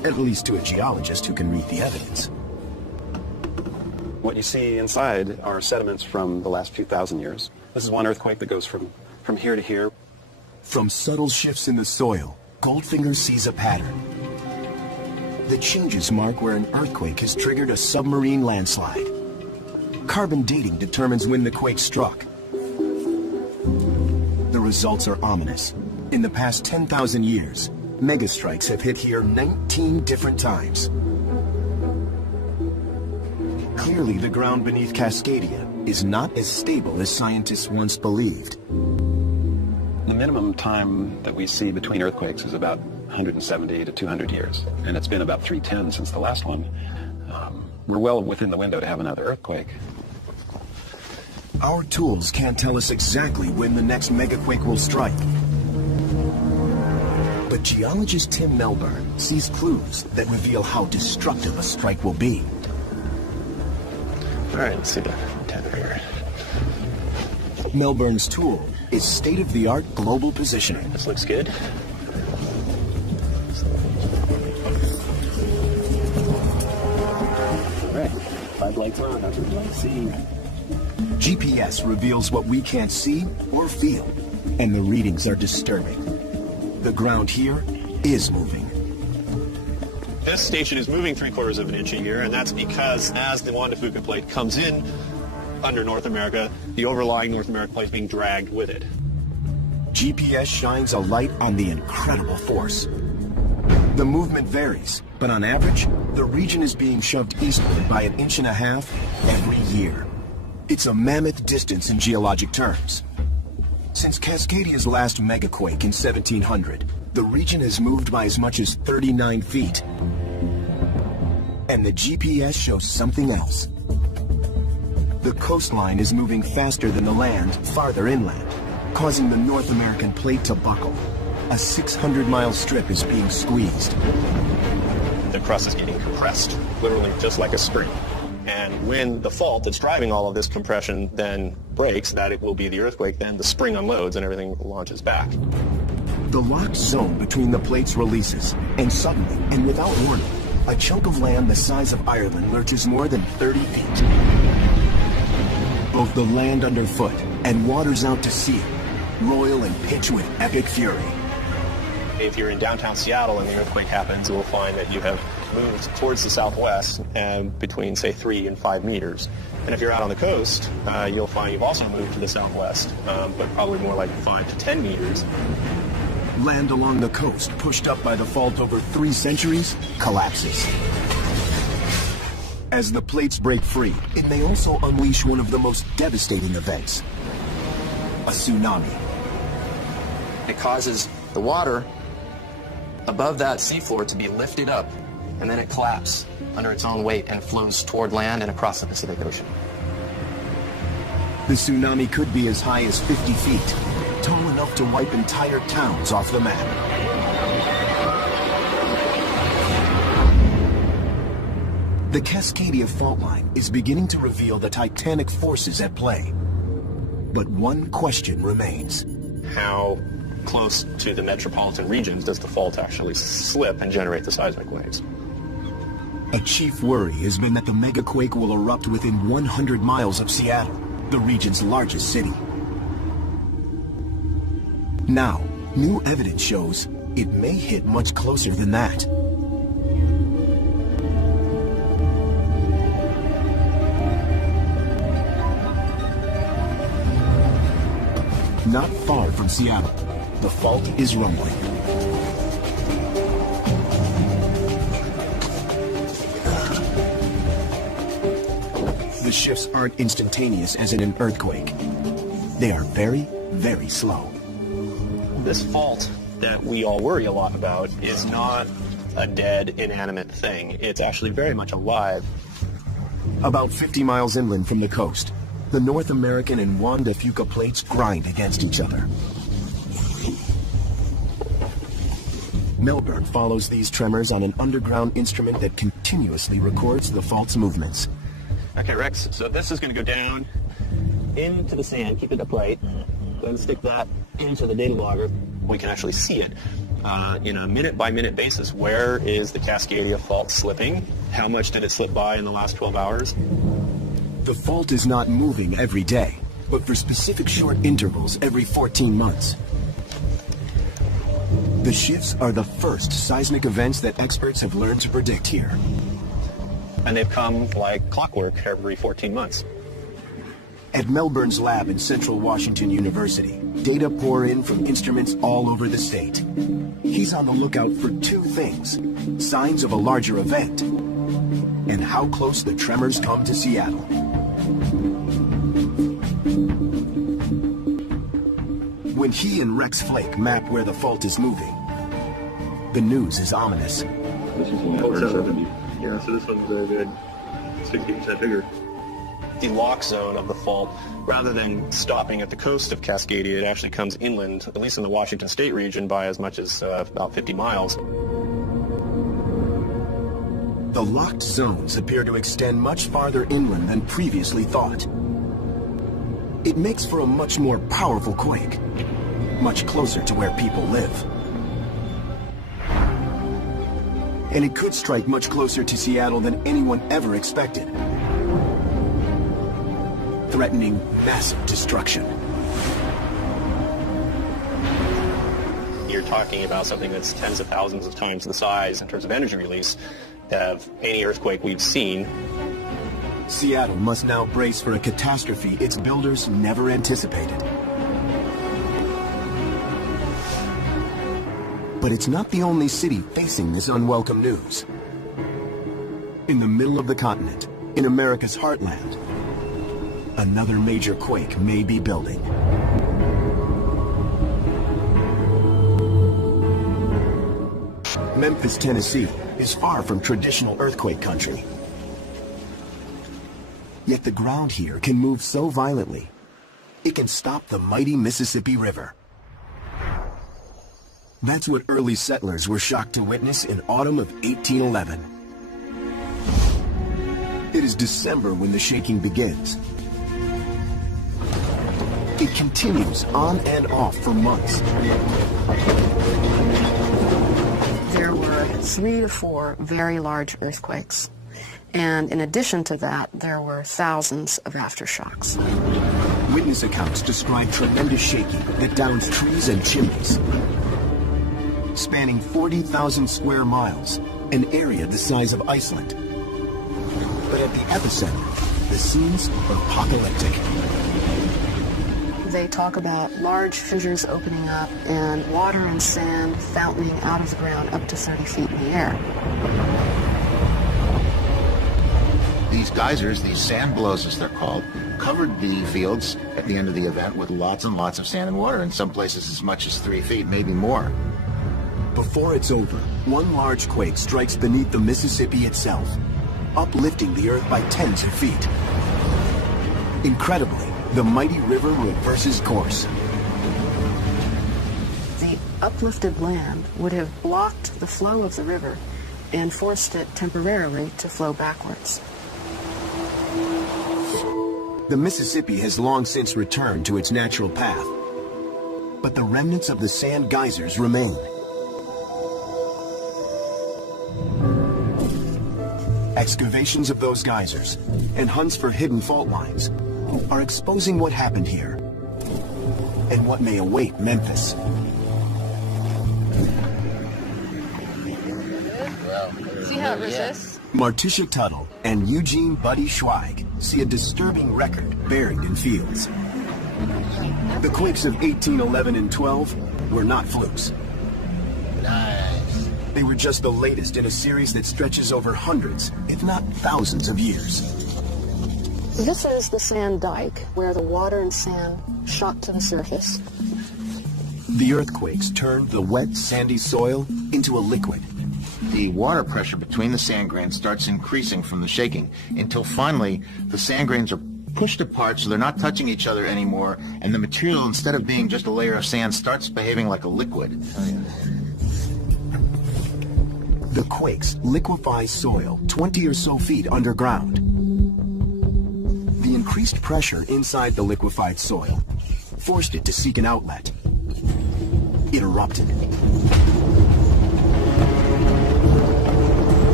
at least to a geologist who can read the evidence. What you see inside are sediments from the last few thousand years. This is one earthquake that goes from here to here. From subtle shifts in the soil, Goldfinger sees a pattern. The changes mark where an earthquake has triggered a submarine landslide. Carbon dating determines when the quake struck. The results are ominous. In the past 10,000 years, megastrikes have hit here 19 different times. Clearly, the ground beneath Cascadia is not as stable as scientists once believed. The minimum time that we see between earthquakes is about 170 to 200 years, and it's been about 310 since the last one. We're well within the window to have another earthquake. Our tools can't tell us exactly when the next megaquake will strike. But geologist Tim Melbourne sees clues that reveal how destructive a strike will be. All right, let's see the antenna here. Melbourne's tool is state-of-the-art global positioning. This looks good. All right, 5 lights on. That's what we like to see. GPS reveals what we can't see or feel, and the readings are disturbing. The ground here is moving. This station is moving 3/4 of an inch a year, and that's because as the Juan de Fuca plate comes in under North America, the overlying North American plate is being dragged with it. GPS shines a light on the incredible force. The movement varies, but on average, the region is being shoved eastward by 1.5 inches every year. It's a mammoth distance in geologic terms. Since Cascadia's last megaquake in 1700, the region has moved by as much as 39 feet. And the GPS shows something else. The coastline is moving faster than the land farther inland, causing the North American plate to buckle. A 600-mile strip is being squeezed. The crust is getting compressed, literally just like a spring. And when the fault that's driving all of this compression then breaks, that it will be the earthquake, then the spring unloads and everything launches back. The locked zone between the plates releases, and suddenly, and without warning, a chunk of land the size of Ireland lurches more than 30 feet. Both the land underfoot and waters out to sea roil and pitch with epic fury. If you're in downtown Seattle and the earthquake happens, you will find that you have moved towards the southwest between, say, 3 and 5 meters. And if you're out on the coast, you'll find you've also moved to the southwest, but probably more like 5 to 10 meters. Land along the coast, pushed up by the fault over 3 centuries, collapses. As the plates break free, it may also unleash one of the most devastating events: a tsunami. It causes the water above that seafloor to be lifted up, and then it collapses under its own weight and flows toward land and across the Pacific Ocean. The tsunami could be as high as 50 feet, tall enough to wipe entire towns off the map. The Cascadia fault line is beginning to reveal the titanic forces at play. But one question remains. How close to the metropolitan regions does the fault actually slip and generate the seismic waves? A chief worry has been that the megaquake will erupt within 100 miles of Seattle, the region's largest city. Now, new evidence shows it may hit much closer than that. Not far from Seattle, the fault is rumbling. The shifts aren't instantaneous as in an earthquake. They are very, very slow. This fault that we all worry a lot about is not a dead, inanimate thing. It's actually very much alive. About 50 miles inland from the coast, the North American and Juan de Fuca plates grind against each other. Melbourne follows these tremors on an underground instrument that continuously records the fault's movements. Okay, Rex, so this is going to go down into the sand, keep it a plate, then stick that into the data logger. We can actually see it. in a minute-by-minute basis, where is the Cascadia fault slipping? How much did it slip by in the last 12 hours? The fault is not moving every day, but for specific short intervals every 14 months. The shifts are the first seismic events that experts have learned to predict here. And they've come like clockwork every 14 months. At Melbourne's lab in Central Washington University, data pour in from instruments all over the state. He's on the lookout for two things: signs of a larger event and how close the tremors come to Seattle. When he and Rex Flake map where the fault is moving, the news is ominous. This is 170. Yeah, so this one's a good 60% bigger. The lock zone of the fault, rather than stopping at the coast of Cascadia, it actually comes inland, at least in the Washington State region, by as much as about 50 miles. The locked zones appear to extend much farther inland than previously thought. It makes for a much more powerful quake, much closer to where people live. And it could strike much closer to Seattle than anyone ever expected, threatening massive destruction. You're talking about something that's tens of thousands of times the size in terms of energy release of any earthquake we've seen. Seattle must now brace for a catastrophe its builders never anticipated. But it's not the only city facing this unwelcome news. In the middle of the continent, in America's heartland, another major quake may be building. Memphis, Tennessee is far from traditional earthquake country. Yet the ground here can move so violently, it can stop the mighty Mississippi River. That's what early settlers were shocked to witness in autumn of 1811. It is December when the shaking begins. It continues on and off for months. There were 3 to 4 very large earthquakes. And in addition to that, there were thousands of aftershocks. Witness accounts describe tremendous shaking that downs trees and chimneys, spanning 40,000 square miles, an area the size of Iceland. But at the epicenter, the scenes are apocalyptic. They talk about large fissures opening up and water and sand fountaining out of the ground up to 30 feet in the air. These geysers, these sand blows as they're called, covered the fields at the end of the event with lots and lots of sand and water, in some places as much as 3 feet, maybe more. Before it's over, one large quake strikes beneath the Mississippi itself, uplifting the earth by tens of feet. Incredibly, the mighty river reverses course. The uplifted land would have blocked the flow of the river and forced it temporarily to flow backwards. The Mississippi has long since returned to its natural path, but the remnants of the sand geysers remain. Excavations of those geysers and hunts for hidden fault lines are exposing what happened here and what may await Memphis. See how it resists? Martisha Tuttle and Eugene Buddy Schweig see a disturbing record buried in fields. The quakes of 1811 and 12 were not flukes. Nice. They were just the latest in a series that stretches over hundreds, if not thousands of years. This is the sand dike where the water and sand shot to the surface. The earthquakes turned the wet, sandy soil into a liquid. The water pressure between the sand grains starts increasing from the shaking until finally the sand grains are pushed apart so they're not touching each other anymore, and the material, instead of being just a layer of sand, starts behaving like a liquid. The quakes liquefy soil 20 or so feet underground. The increased pressure inside the liquefied soil forced it to seek an outlet. It erupted.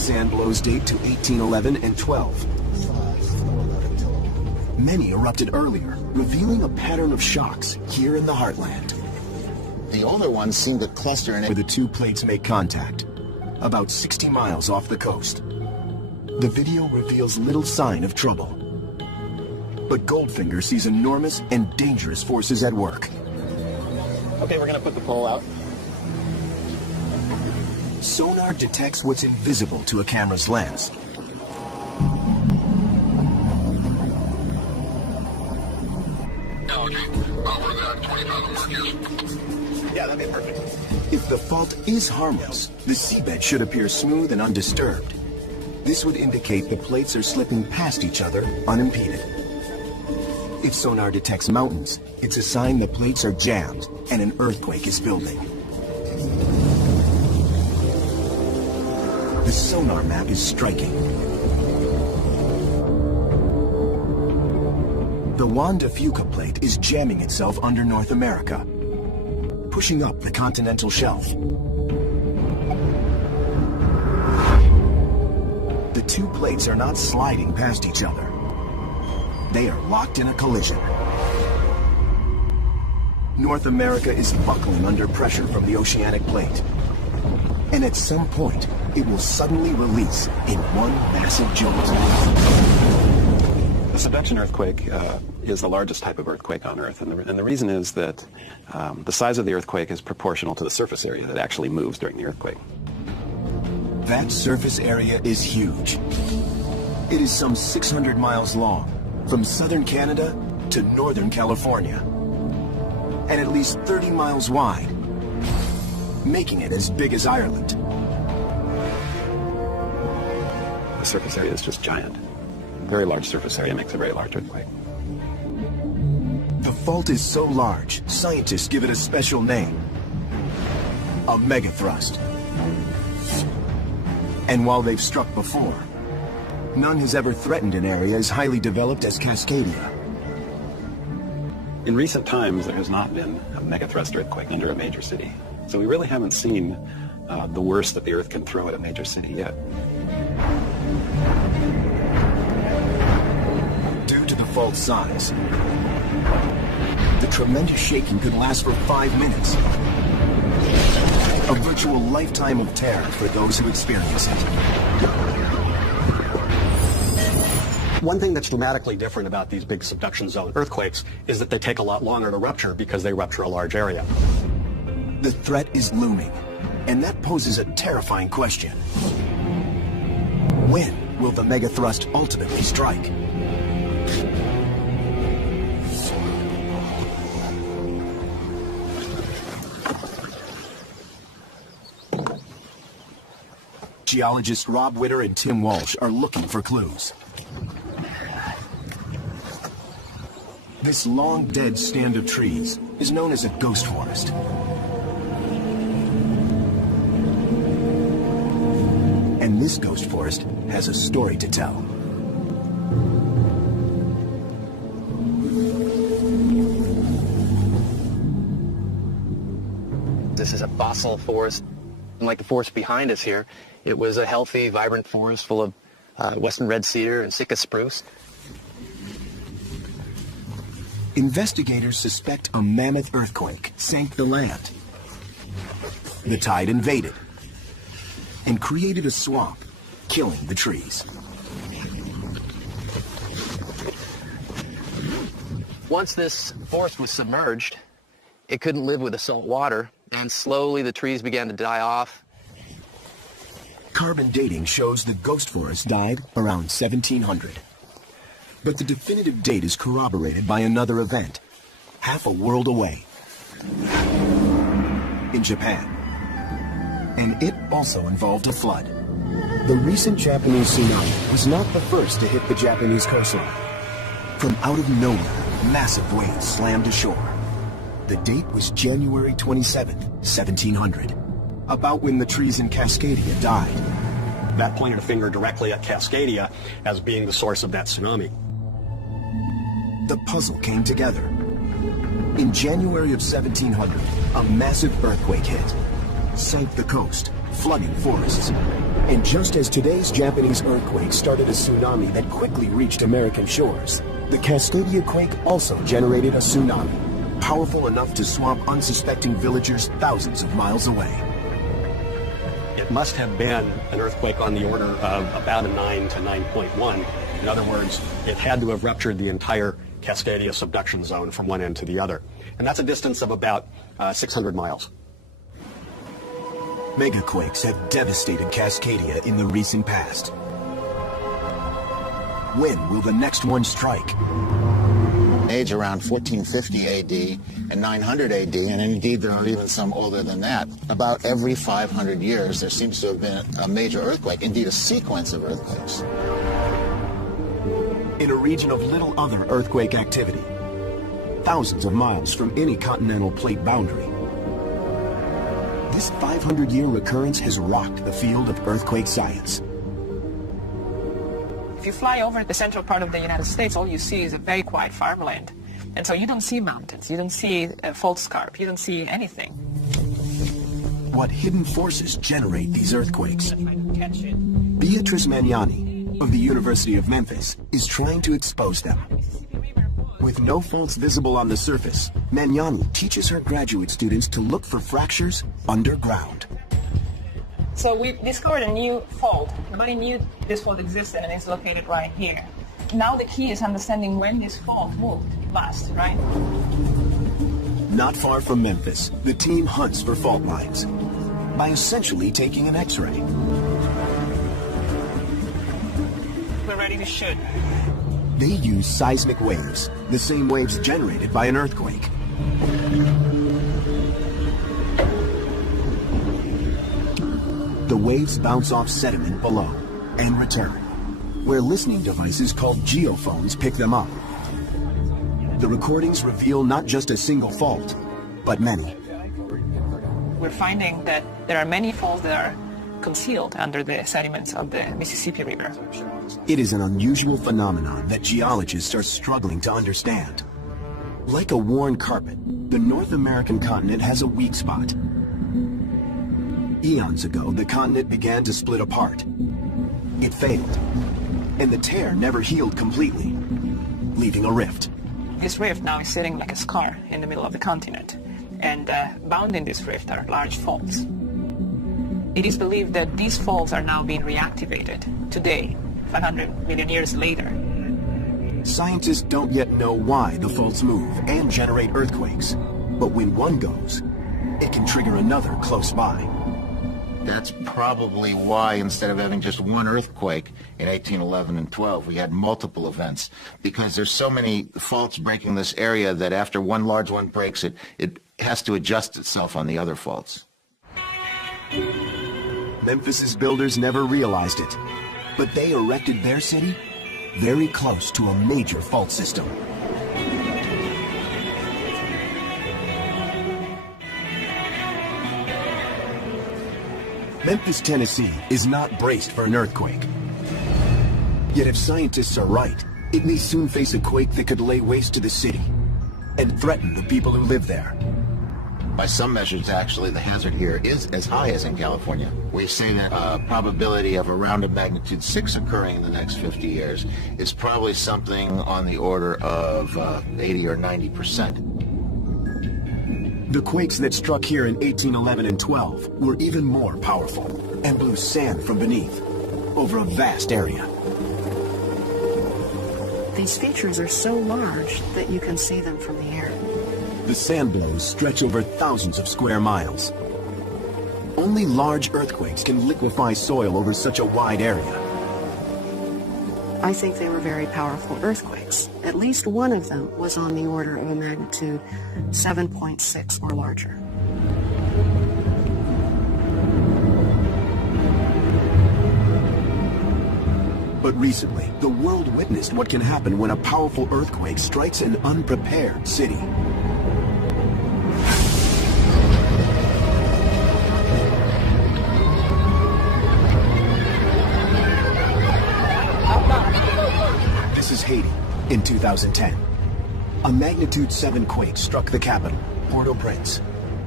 sand blows date to 1811 and 12. Many erupted earlier, revealing a pattern of shocks here in the heartland. The older ones seem to cluster in it. Where the two plates make contact, about 60 miles off the coast. The video reveals little sign of trouble. But Goldfinger sees enormous and dangerous forces at work. Okay, we're going to put the pole out. Sonar detects what's invisible to a camera's lens. Yeah, that'd be perfect. If the fault is harmless, the seabed should appear smooth and undisturbed. This would indicate the plates are slipping past each other unimpeded. If sonar detects mountains, it's a sign the plates are jammed and an earthquake is building. The sonar map is striking. The Juan de Fuca plate is jamming itself under North America, pushing up the continental shelf. The two plates are not sliding past each other. They are locked in a collision. North America is buckling under pressure from the oceanic plate. And at some point, it will suddenly release in one massive jolt. The subduction earthquake is the largest type of earthquake on Earth, and the reason is that the size of the earthquake is proportional to the surface area that actually moves during the earthquake. That surface area is huge. It is some 600 miles long, from southern Canada to northern California, and at least 30 miles wide, making it as big as Ireland. The surface area is just giant. Very large surface area makes a very large earthquake. The fault is so large, scientists give it a special name: a megathrust. And while they've struck before, none has ever threatened an area as highly developed as Cascadia. In recent times, there has not been a megathrust earthquake under a major city. So we really haven't seen the worst that the Earth can throw at a major city yet. Due to the fault's size, the tremendous shaking could last for 5 minutes. A virtual lifetime of terror for those who experience it. One thing that's dramatically different about these big subduction zone earthquakes is that they take a lot longer to rupture because they rupture a large area. The threat is looming, and that poses a terrifying question. When will the megathrust ultimately strike? Geologists Rob Witter and Tim Walsh are looking for clues. This long dead stand of trees is known as a ghost forest. And this ghost forest has a story to tell. This is a fossil forest. Like the forest behind us here, it was a healthy, vibrant forest full of western red cedar and Sitka spruce. Investigators suspect a mammoth earthquake sank the land. The tide invaded and created a swamp, killing the trees. Once this forest was submerged, it couldn't live with the salt water, and slowly the trees began to die off. Carbon dating shows the ghost forest died around 1700. But the definitive date is corroborated by another event, half a world away, in Japan. And it also involved a flood. The recent Japanese tsunami was not the first to hit the Japanese coastline. From out of nowhere, massive waves slammed ashore. The date was January 27th, 1700, about when the trees in Cascadia died. That pointed a finger directly at Cascadia as being the source of that tsunami. The puzzle came together. In January of 1700, a massive earthquake hit, sank the coast, flooding forests. And just as today's Japanese earthquake started a tsunami that quickly reached American shores, the Cascadia quake also generated a tsunami, powerful enough to swamp unsuspecting villagers thousands of miles away. It must have been an earthquake on the order of about a 9 to 9.1. In other words, it had to have ruptured the entire Cascadia subduction zone from one end to the other. And that's a distance of about 600 miles. Megaquakes have devastated Cascadia in the recent past. When will the next one strike? Age around 1450 AD and 900 AD, and indeed there are even some older than that. About every 500 years there seems to have been a major earthquake, indeed a sequence of earthquakes. In a region of little other earthquake activity, thousands of miles from any continental plate boundary, this 500-year recurrence has rocked the field of earthquake science. If you fly over the central part of the United States, all you see is a very quiet farmland. And so you don't see mountains, you don't see a fault scarp, you don't see anything. What hidden forces generate these earthquakes? Beatrice Magnani of the University of Memphis is trying to expose them. With no faults visible on the surface, Magnani teaches her graduate students to look for fractures underground. So we discovered a new fault. Nobody knew this fault existed, and it's located right here. Now the key is understanding when this fault moved last, right? Not far from Memphis, the team hunts for fault lines by essentially taking an X-ray. We're ready to shoot. They use seismic waves, the same waves generated by an earthquake. The waves bounce off sediment below and return, where listening devices called geophones pick them up. The recordings reveal not just a single fault, but many. We're finding that there are many faults that are concealed under the sediments of the Mississippi River. It is an unusual phenomenon that geologists are struggling to understand. Like a worn carpet, the North American continent has a weak spot. Eons ago, the continent began to split apart. It failed, and the tear never healed completely, leaving a rift. This rift now is sitting like a scar in the middle of the continent, and bound in this rift are large faults. It is believed that these faults are now being reactivated today, 500 million years later. Scientists don't yet know why the faults move and generate earthquakes, but when one goes, it can trigger another close by. That's probably why instead of having just one earthquake in 1811 and 12, we had multiple events, because there's so many faults breaking this area that after one large one breaks it, it has to adjust itself on the other faults. Memphis's builders never realized it, but they erected their city very close to a major fault system. Memphis, Tennessee is not braced for an earthquake. Yet if scientists are right, it may soon face a quake that could lay waste to the city and threaten the people who live there. By some measures, actually, the hazard here is as high as in California. We say that a probability of around a magnitude 6 occurring in the next 50 years is probably something on the order of 80 or 90%. The quakes that struck here in 1811 and 12 were even more powerful and blew sand from beneath over a vast area. These features are so large that you can see them from the air. The sand blows stretch over thousands of square miles. Only large earthquakes can liquefy soil over such a wide area. I think they were very powerful earthquakes. At least one of them was on the order of a magnitude 7.6 or larger. But recently, the world witnessed what can happen when a powerful earthquake strikes an unprepared city. This is Haiti in 2010. A magnitude 7 quake struck the capital, Port-au-Prince.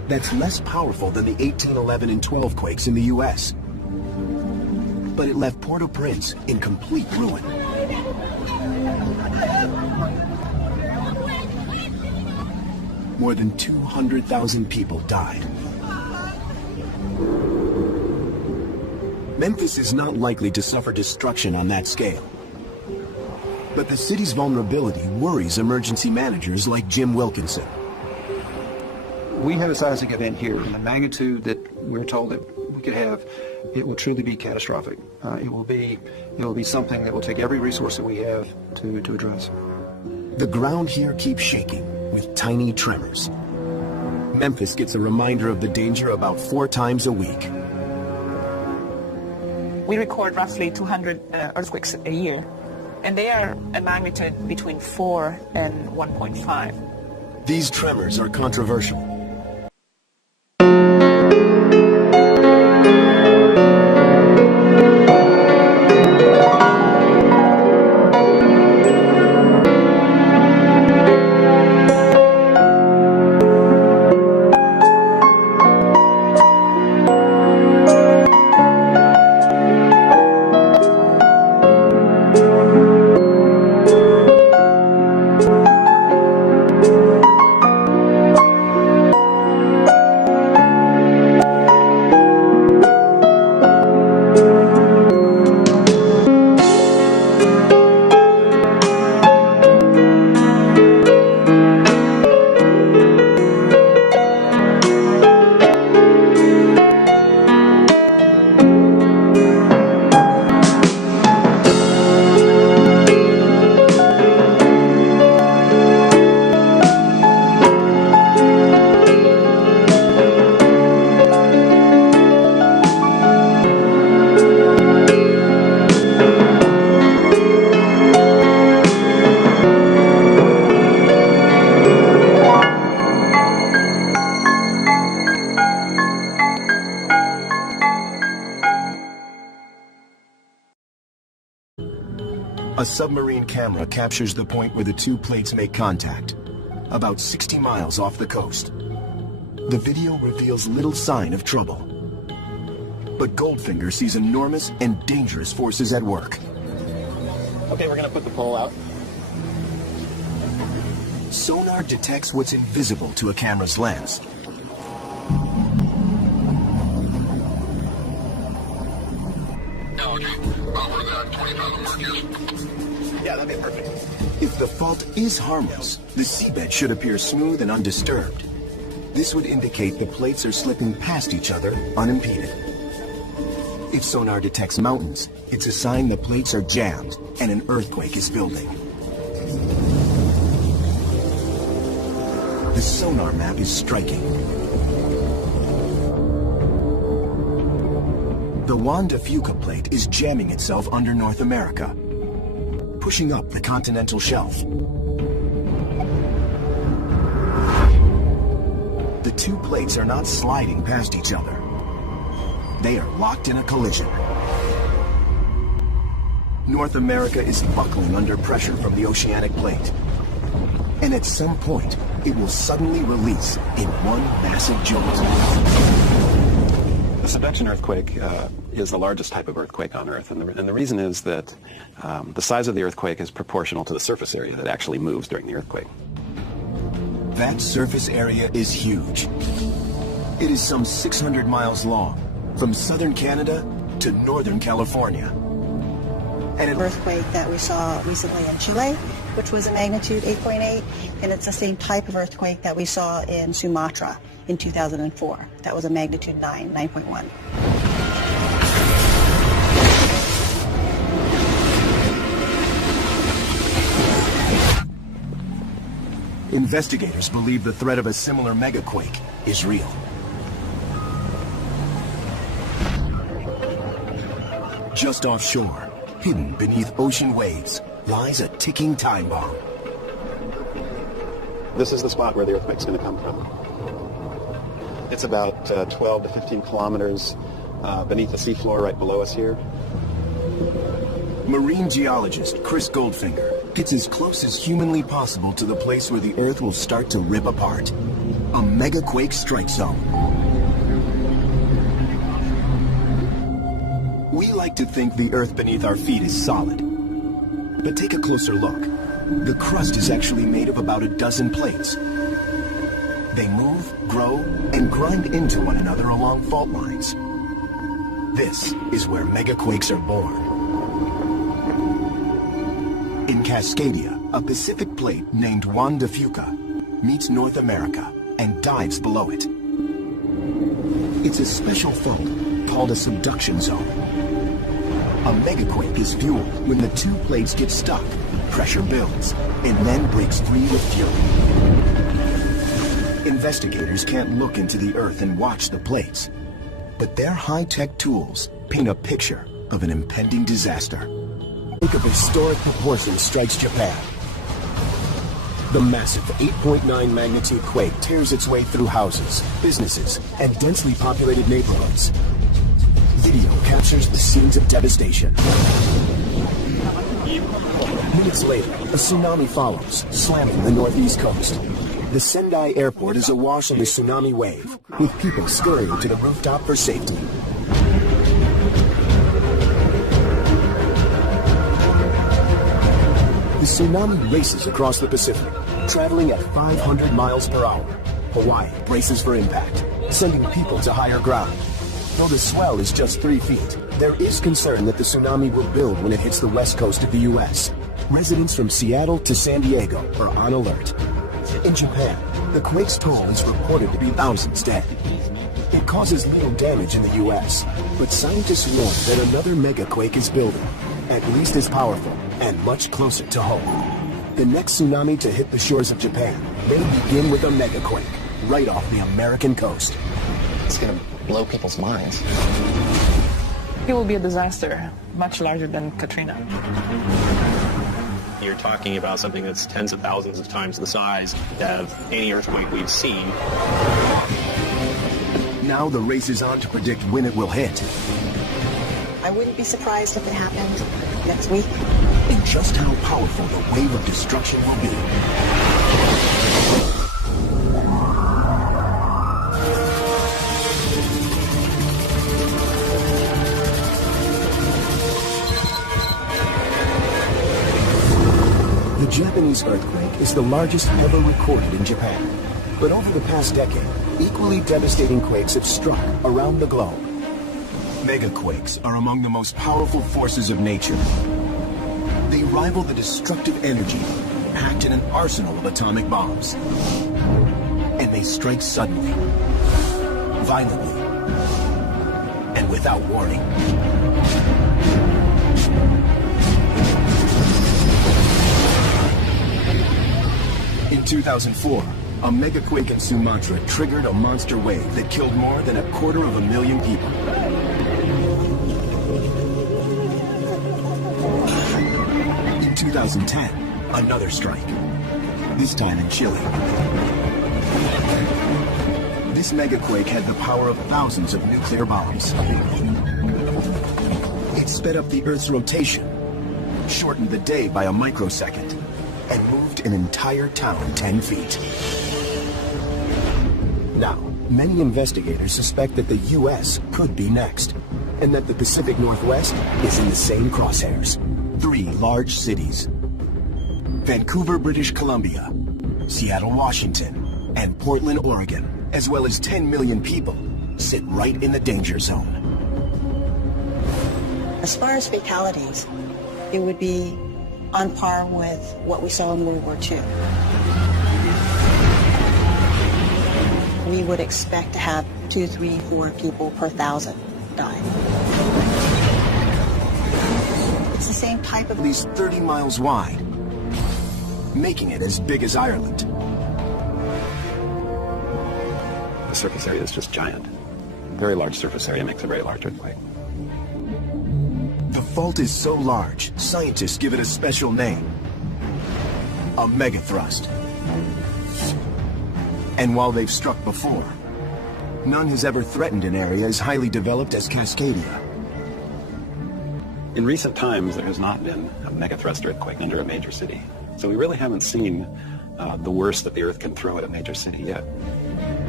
that's less powerful than the 1811 and 12 quakes in the U.S. But it left Port-au-Prince in complete ruin. More than 200,000 people died. Memphis is not likely to suffer destruction on that scale. But the city's vulnerability worries emergency managers like Jim Wilkinson. We have a seismic event here, and the magnitude that we're told that we could have, it will truly be catastrophic. It will be something that will take every resource that we have to address. The ground here keeps shaking with tiny tremors. Memphis gets a reminder of the danger about 4 times a week. We record roughly 200 earthquakes a year, and they are a magnitude between 4 and 1.5. These tremors are controversial. A submarine camera captures the point where the 2 plates make contact, about 60 miles off the coast. The video reveals little sign of trouble. But Goldfinger sees enormous and dangerous forces at work. Okay, we're going to put the pole out. Sonar detects what's invisible to a camera's lens. Yeah, that'd be perfect. If the fault is harmless, the seabed should appear smooth and undisturbed. This would indicate the plates are slipping past each other unimpeded. If sonar detects mountains, it's a sign the plates are jammed and an earthquake is building. The sonar map is striking. The Juan de Fuca plate is jamming itself under North America, pushing up the continental shelf. The 2 plates are not sliding past each other. They are locked in a collision. North America is buckling under pressure from the oceanic plate. And at some point, it will suddenly release in one massive jolt. The subduction earthquake is the largest type of earthquake on Earth, and the reason is that the size of the earthquake is proportional to the surface area that actually moves during the earthquake. That surface area is huge. It is some 600 miles long, from southern Canada to northern California. And an earthquake that we saw recently in Chile, which was a magnitude 8.8, and it's the same type of earthquake that we saw in Sumatra in 2004. That was a magnitude 9.1. Investigators believe the threat of a similar megaquake is real. Just offshore, hidden beneath ocean waves, lies a ticking time bomb. This is the spot where the earthquake's going to come from. It's about 12 to 15 kilometers beneath the seafloor right below us here. Marine geologist Chris Goldfinger gets as close as humanly possible to the place where the Earth will start to rip apart. a megaquake strike zone. We like to think the earth beneath our feet is solid. But take a closer look. The crust is actually made of about a dozen plates. They move, grow, and grind into one another along fault lines. This is where megaquakes are born. In Cascadia, a Pacific plate named Juan de Fuca meets North America and dives below it. It's a special fault called a subduction zone. A megaquake is fueled when the two plates get stuck, pressure builds, and then breaks free with fury. Investigators can't look into the earth and watch the plates, but their high-tech tools paint a picture of an impending disaster. Quake of historic proportions strikes Japan. The massive 8.9 magnitude quake tears its way through houses, businesses, and densely populated neighborhoods. Video captures the scenes of devastation. Minutes later, a tsunami follows, slamming the northeast coast. The Sendai airport is awash in the tsunami wave, with people scurrying to the rooftop for safety. The tsunami races across the Pacific, traveling at 500 miles per hour. Hawaii braces for impact, sending people to higher ground. Though the swell is just 3 feet, there is concern that the tsunami will build when it hits the west coast of the U.S. Residents from Seattle to San Diego are on alert. In Japan, the quake's toll is reported to be thousands dead. It causes little damage in the U.S., but scientists warn that another megaquake is building, at least as powerful and much closer to home. The next tsunami to hit the shores of Japan may begin with a megaquake right off the American coast. It's going to blow people's minds. It will be a disaster much larger than Katrina. You're talking about something that's tens of thousands of times the size of any earthquake we've seen. Now the race is on to predict when it will hit. I wouldn't be surprised if it happened next week. And just how powerful the wave of destruction will be. The Japanese earthquake is the largest ever recorded in Japan. But over the past decade, equally devastating quakes have struck around the globe. Megaquakes are among the most powerful forces of nature. They rival the destructive energy packed in an arsenal of atomic bombs. And they strike suddenly, violently, and without warning. In 2004, a megaquake in Sumatra triggered a monster wave that killed more than 250,000 people. In 2010, another strike, this time in Chile. This megaquake had the power of thousands of nuclear bombs. It sped up the Earth's rotation, shortened the day by a microsecond, and moved an entire town 10 feet. Now, many investigators suspect that the U.S. could be next, and that the Pacific Northwest is in the same crosshairs. 3 large cities: Vancouver, British Columbia, Seattle, Washington, and Portland, Oregon, as well as 10 million people, sit right in the danger zone. As far as fatalities, it would be on par with what we saw in World War II. We would expect to have 2, 3, 4 people per 1,000 die. It's the same type of... At least 30 miles wide, making it as big as Ireland. The surface area is just giant. Very large surface area makes a very large earthquake. The fault is so large, scientists give it a special name: a megathrust. And while they've struck before, none has ever threatened an area as highly developed as Cascadia. In recent times, there has not been a megathrust earthquake under a major city. So we really haven't seen the worst that the Earth can throw at a major city yet.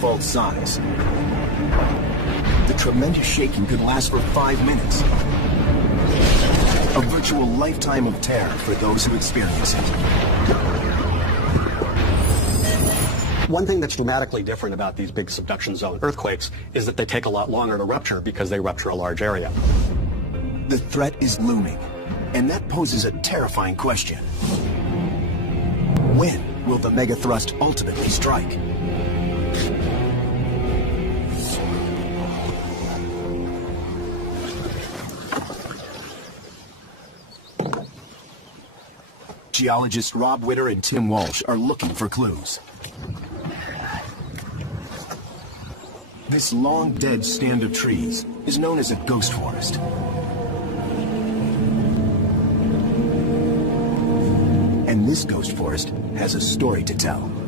fault size. The tremendous shaking could last for 5 minutes. A virtual lifetime of terror for those who experience it. One thing that's dramatically different about these big subduction zone earthquakes is that they take a lot longer to rupture because they rupture a large area. The threat is looming, and that poses a terrifying question. When will the megathrust ultimately strike? Geologists Rob Witter and Tim Walsh are looking for clues. This long dead stand of trees is known as a ghost forest. And this ghost forest has a story to tell.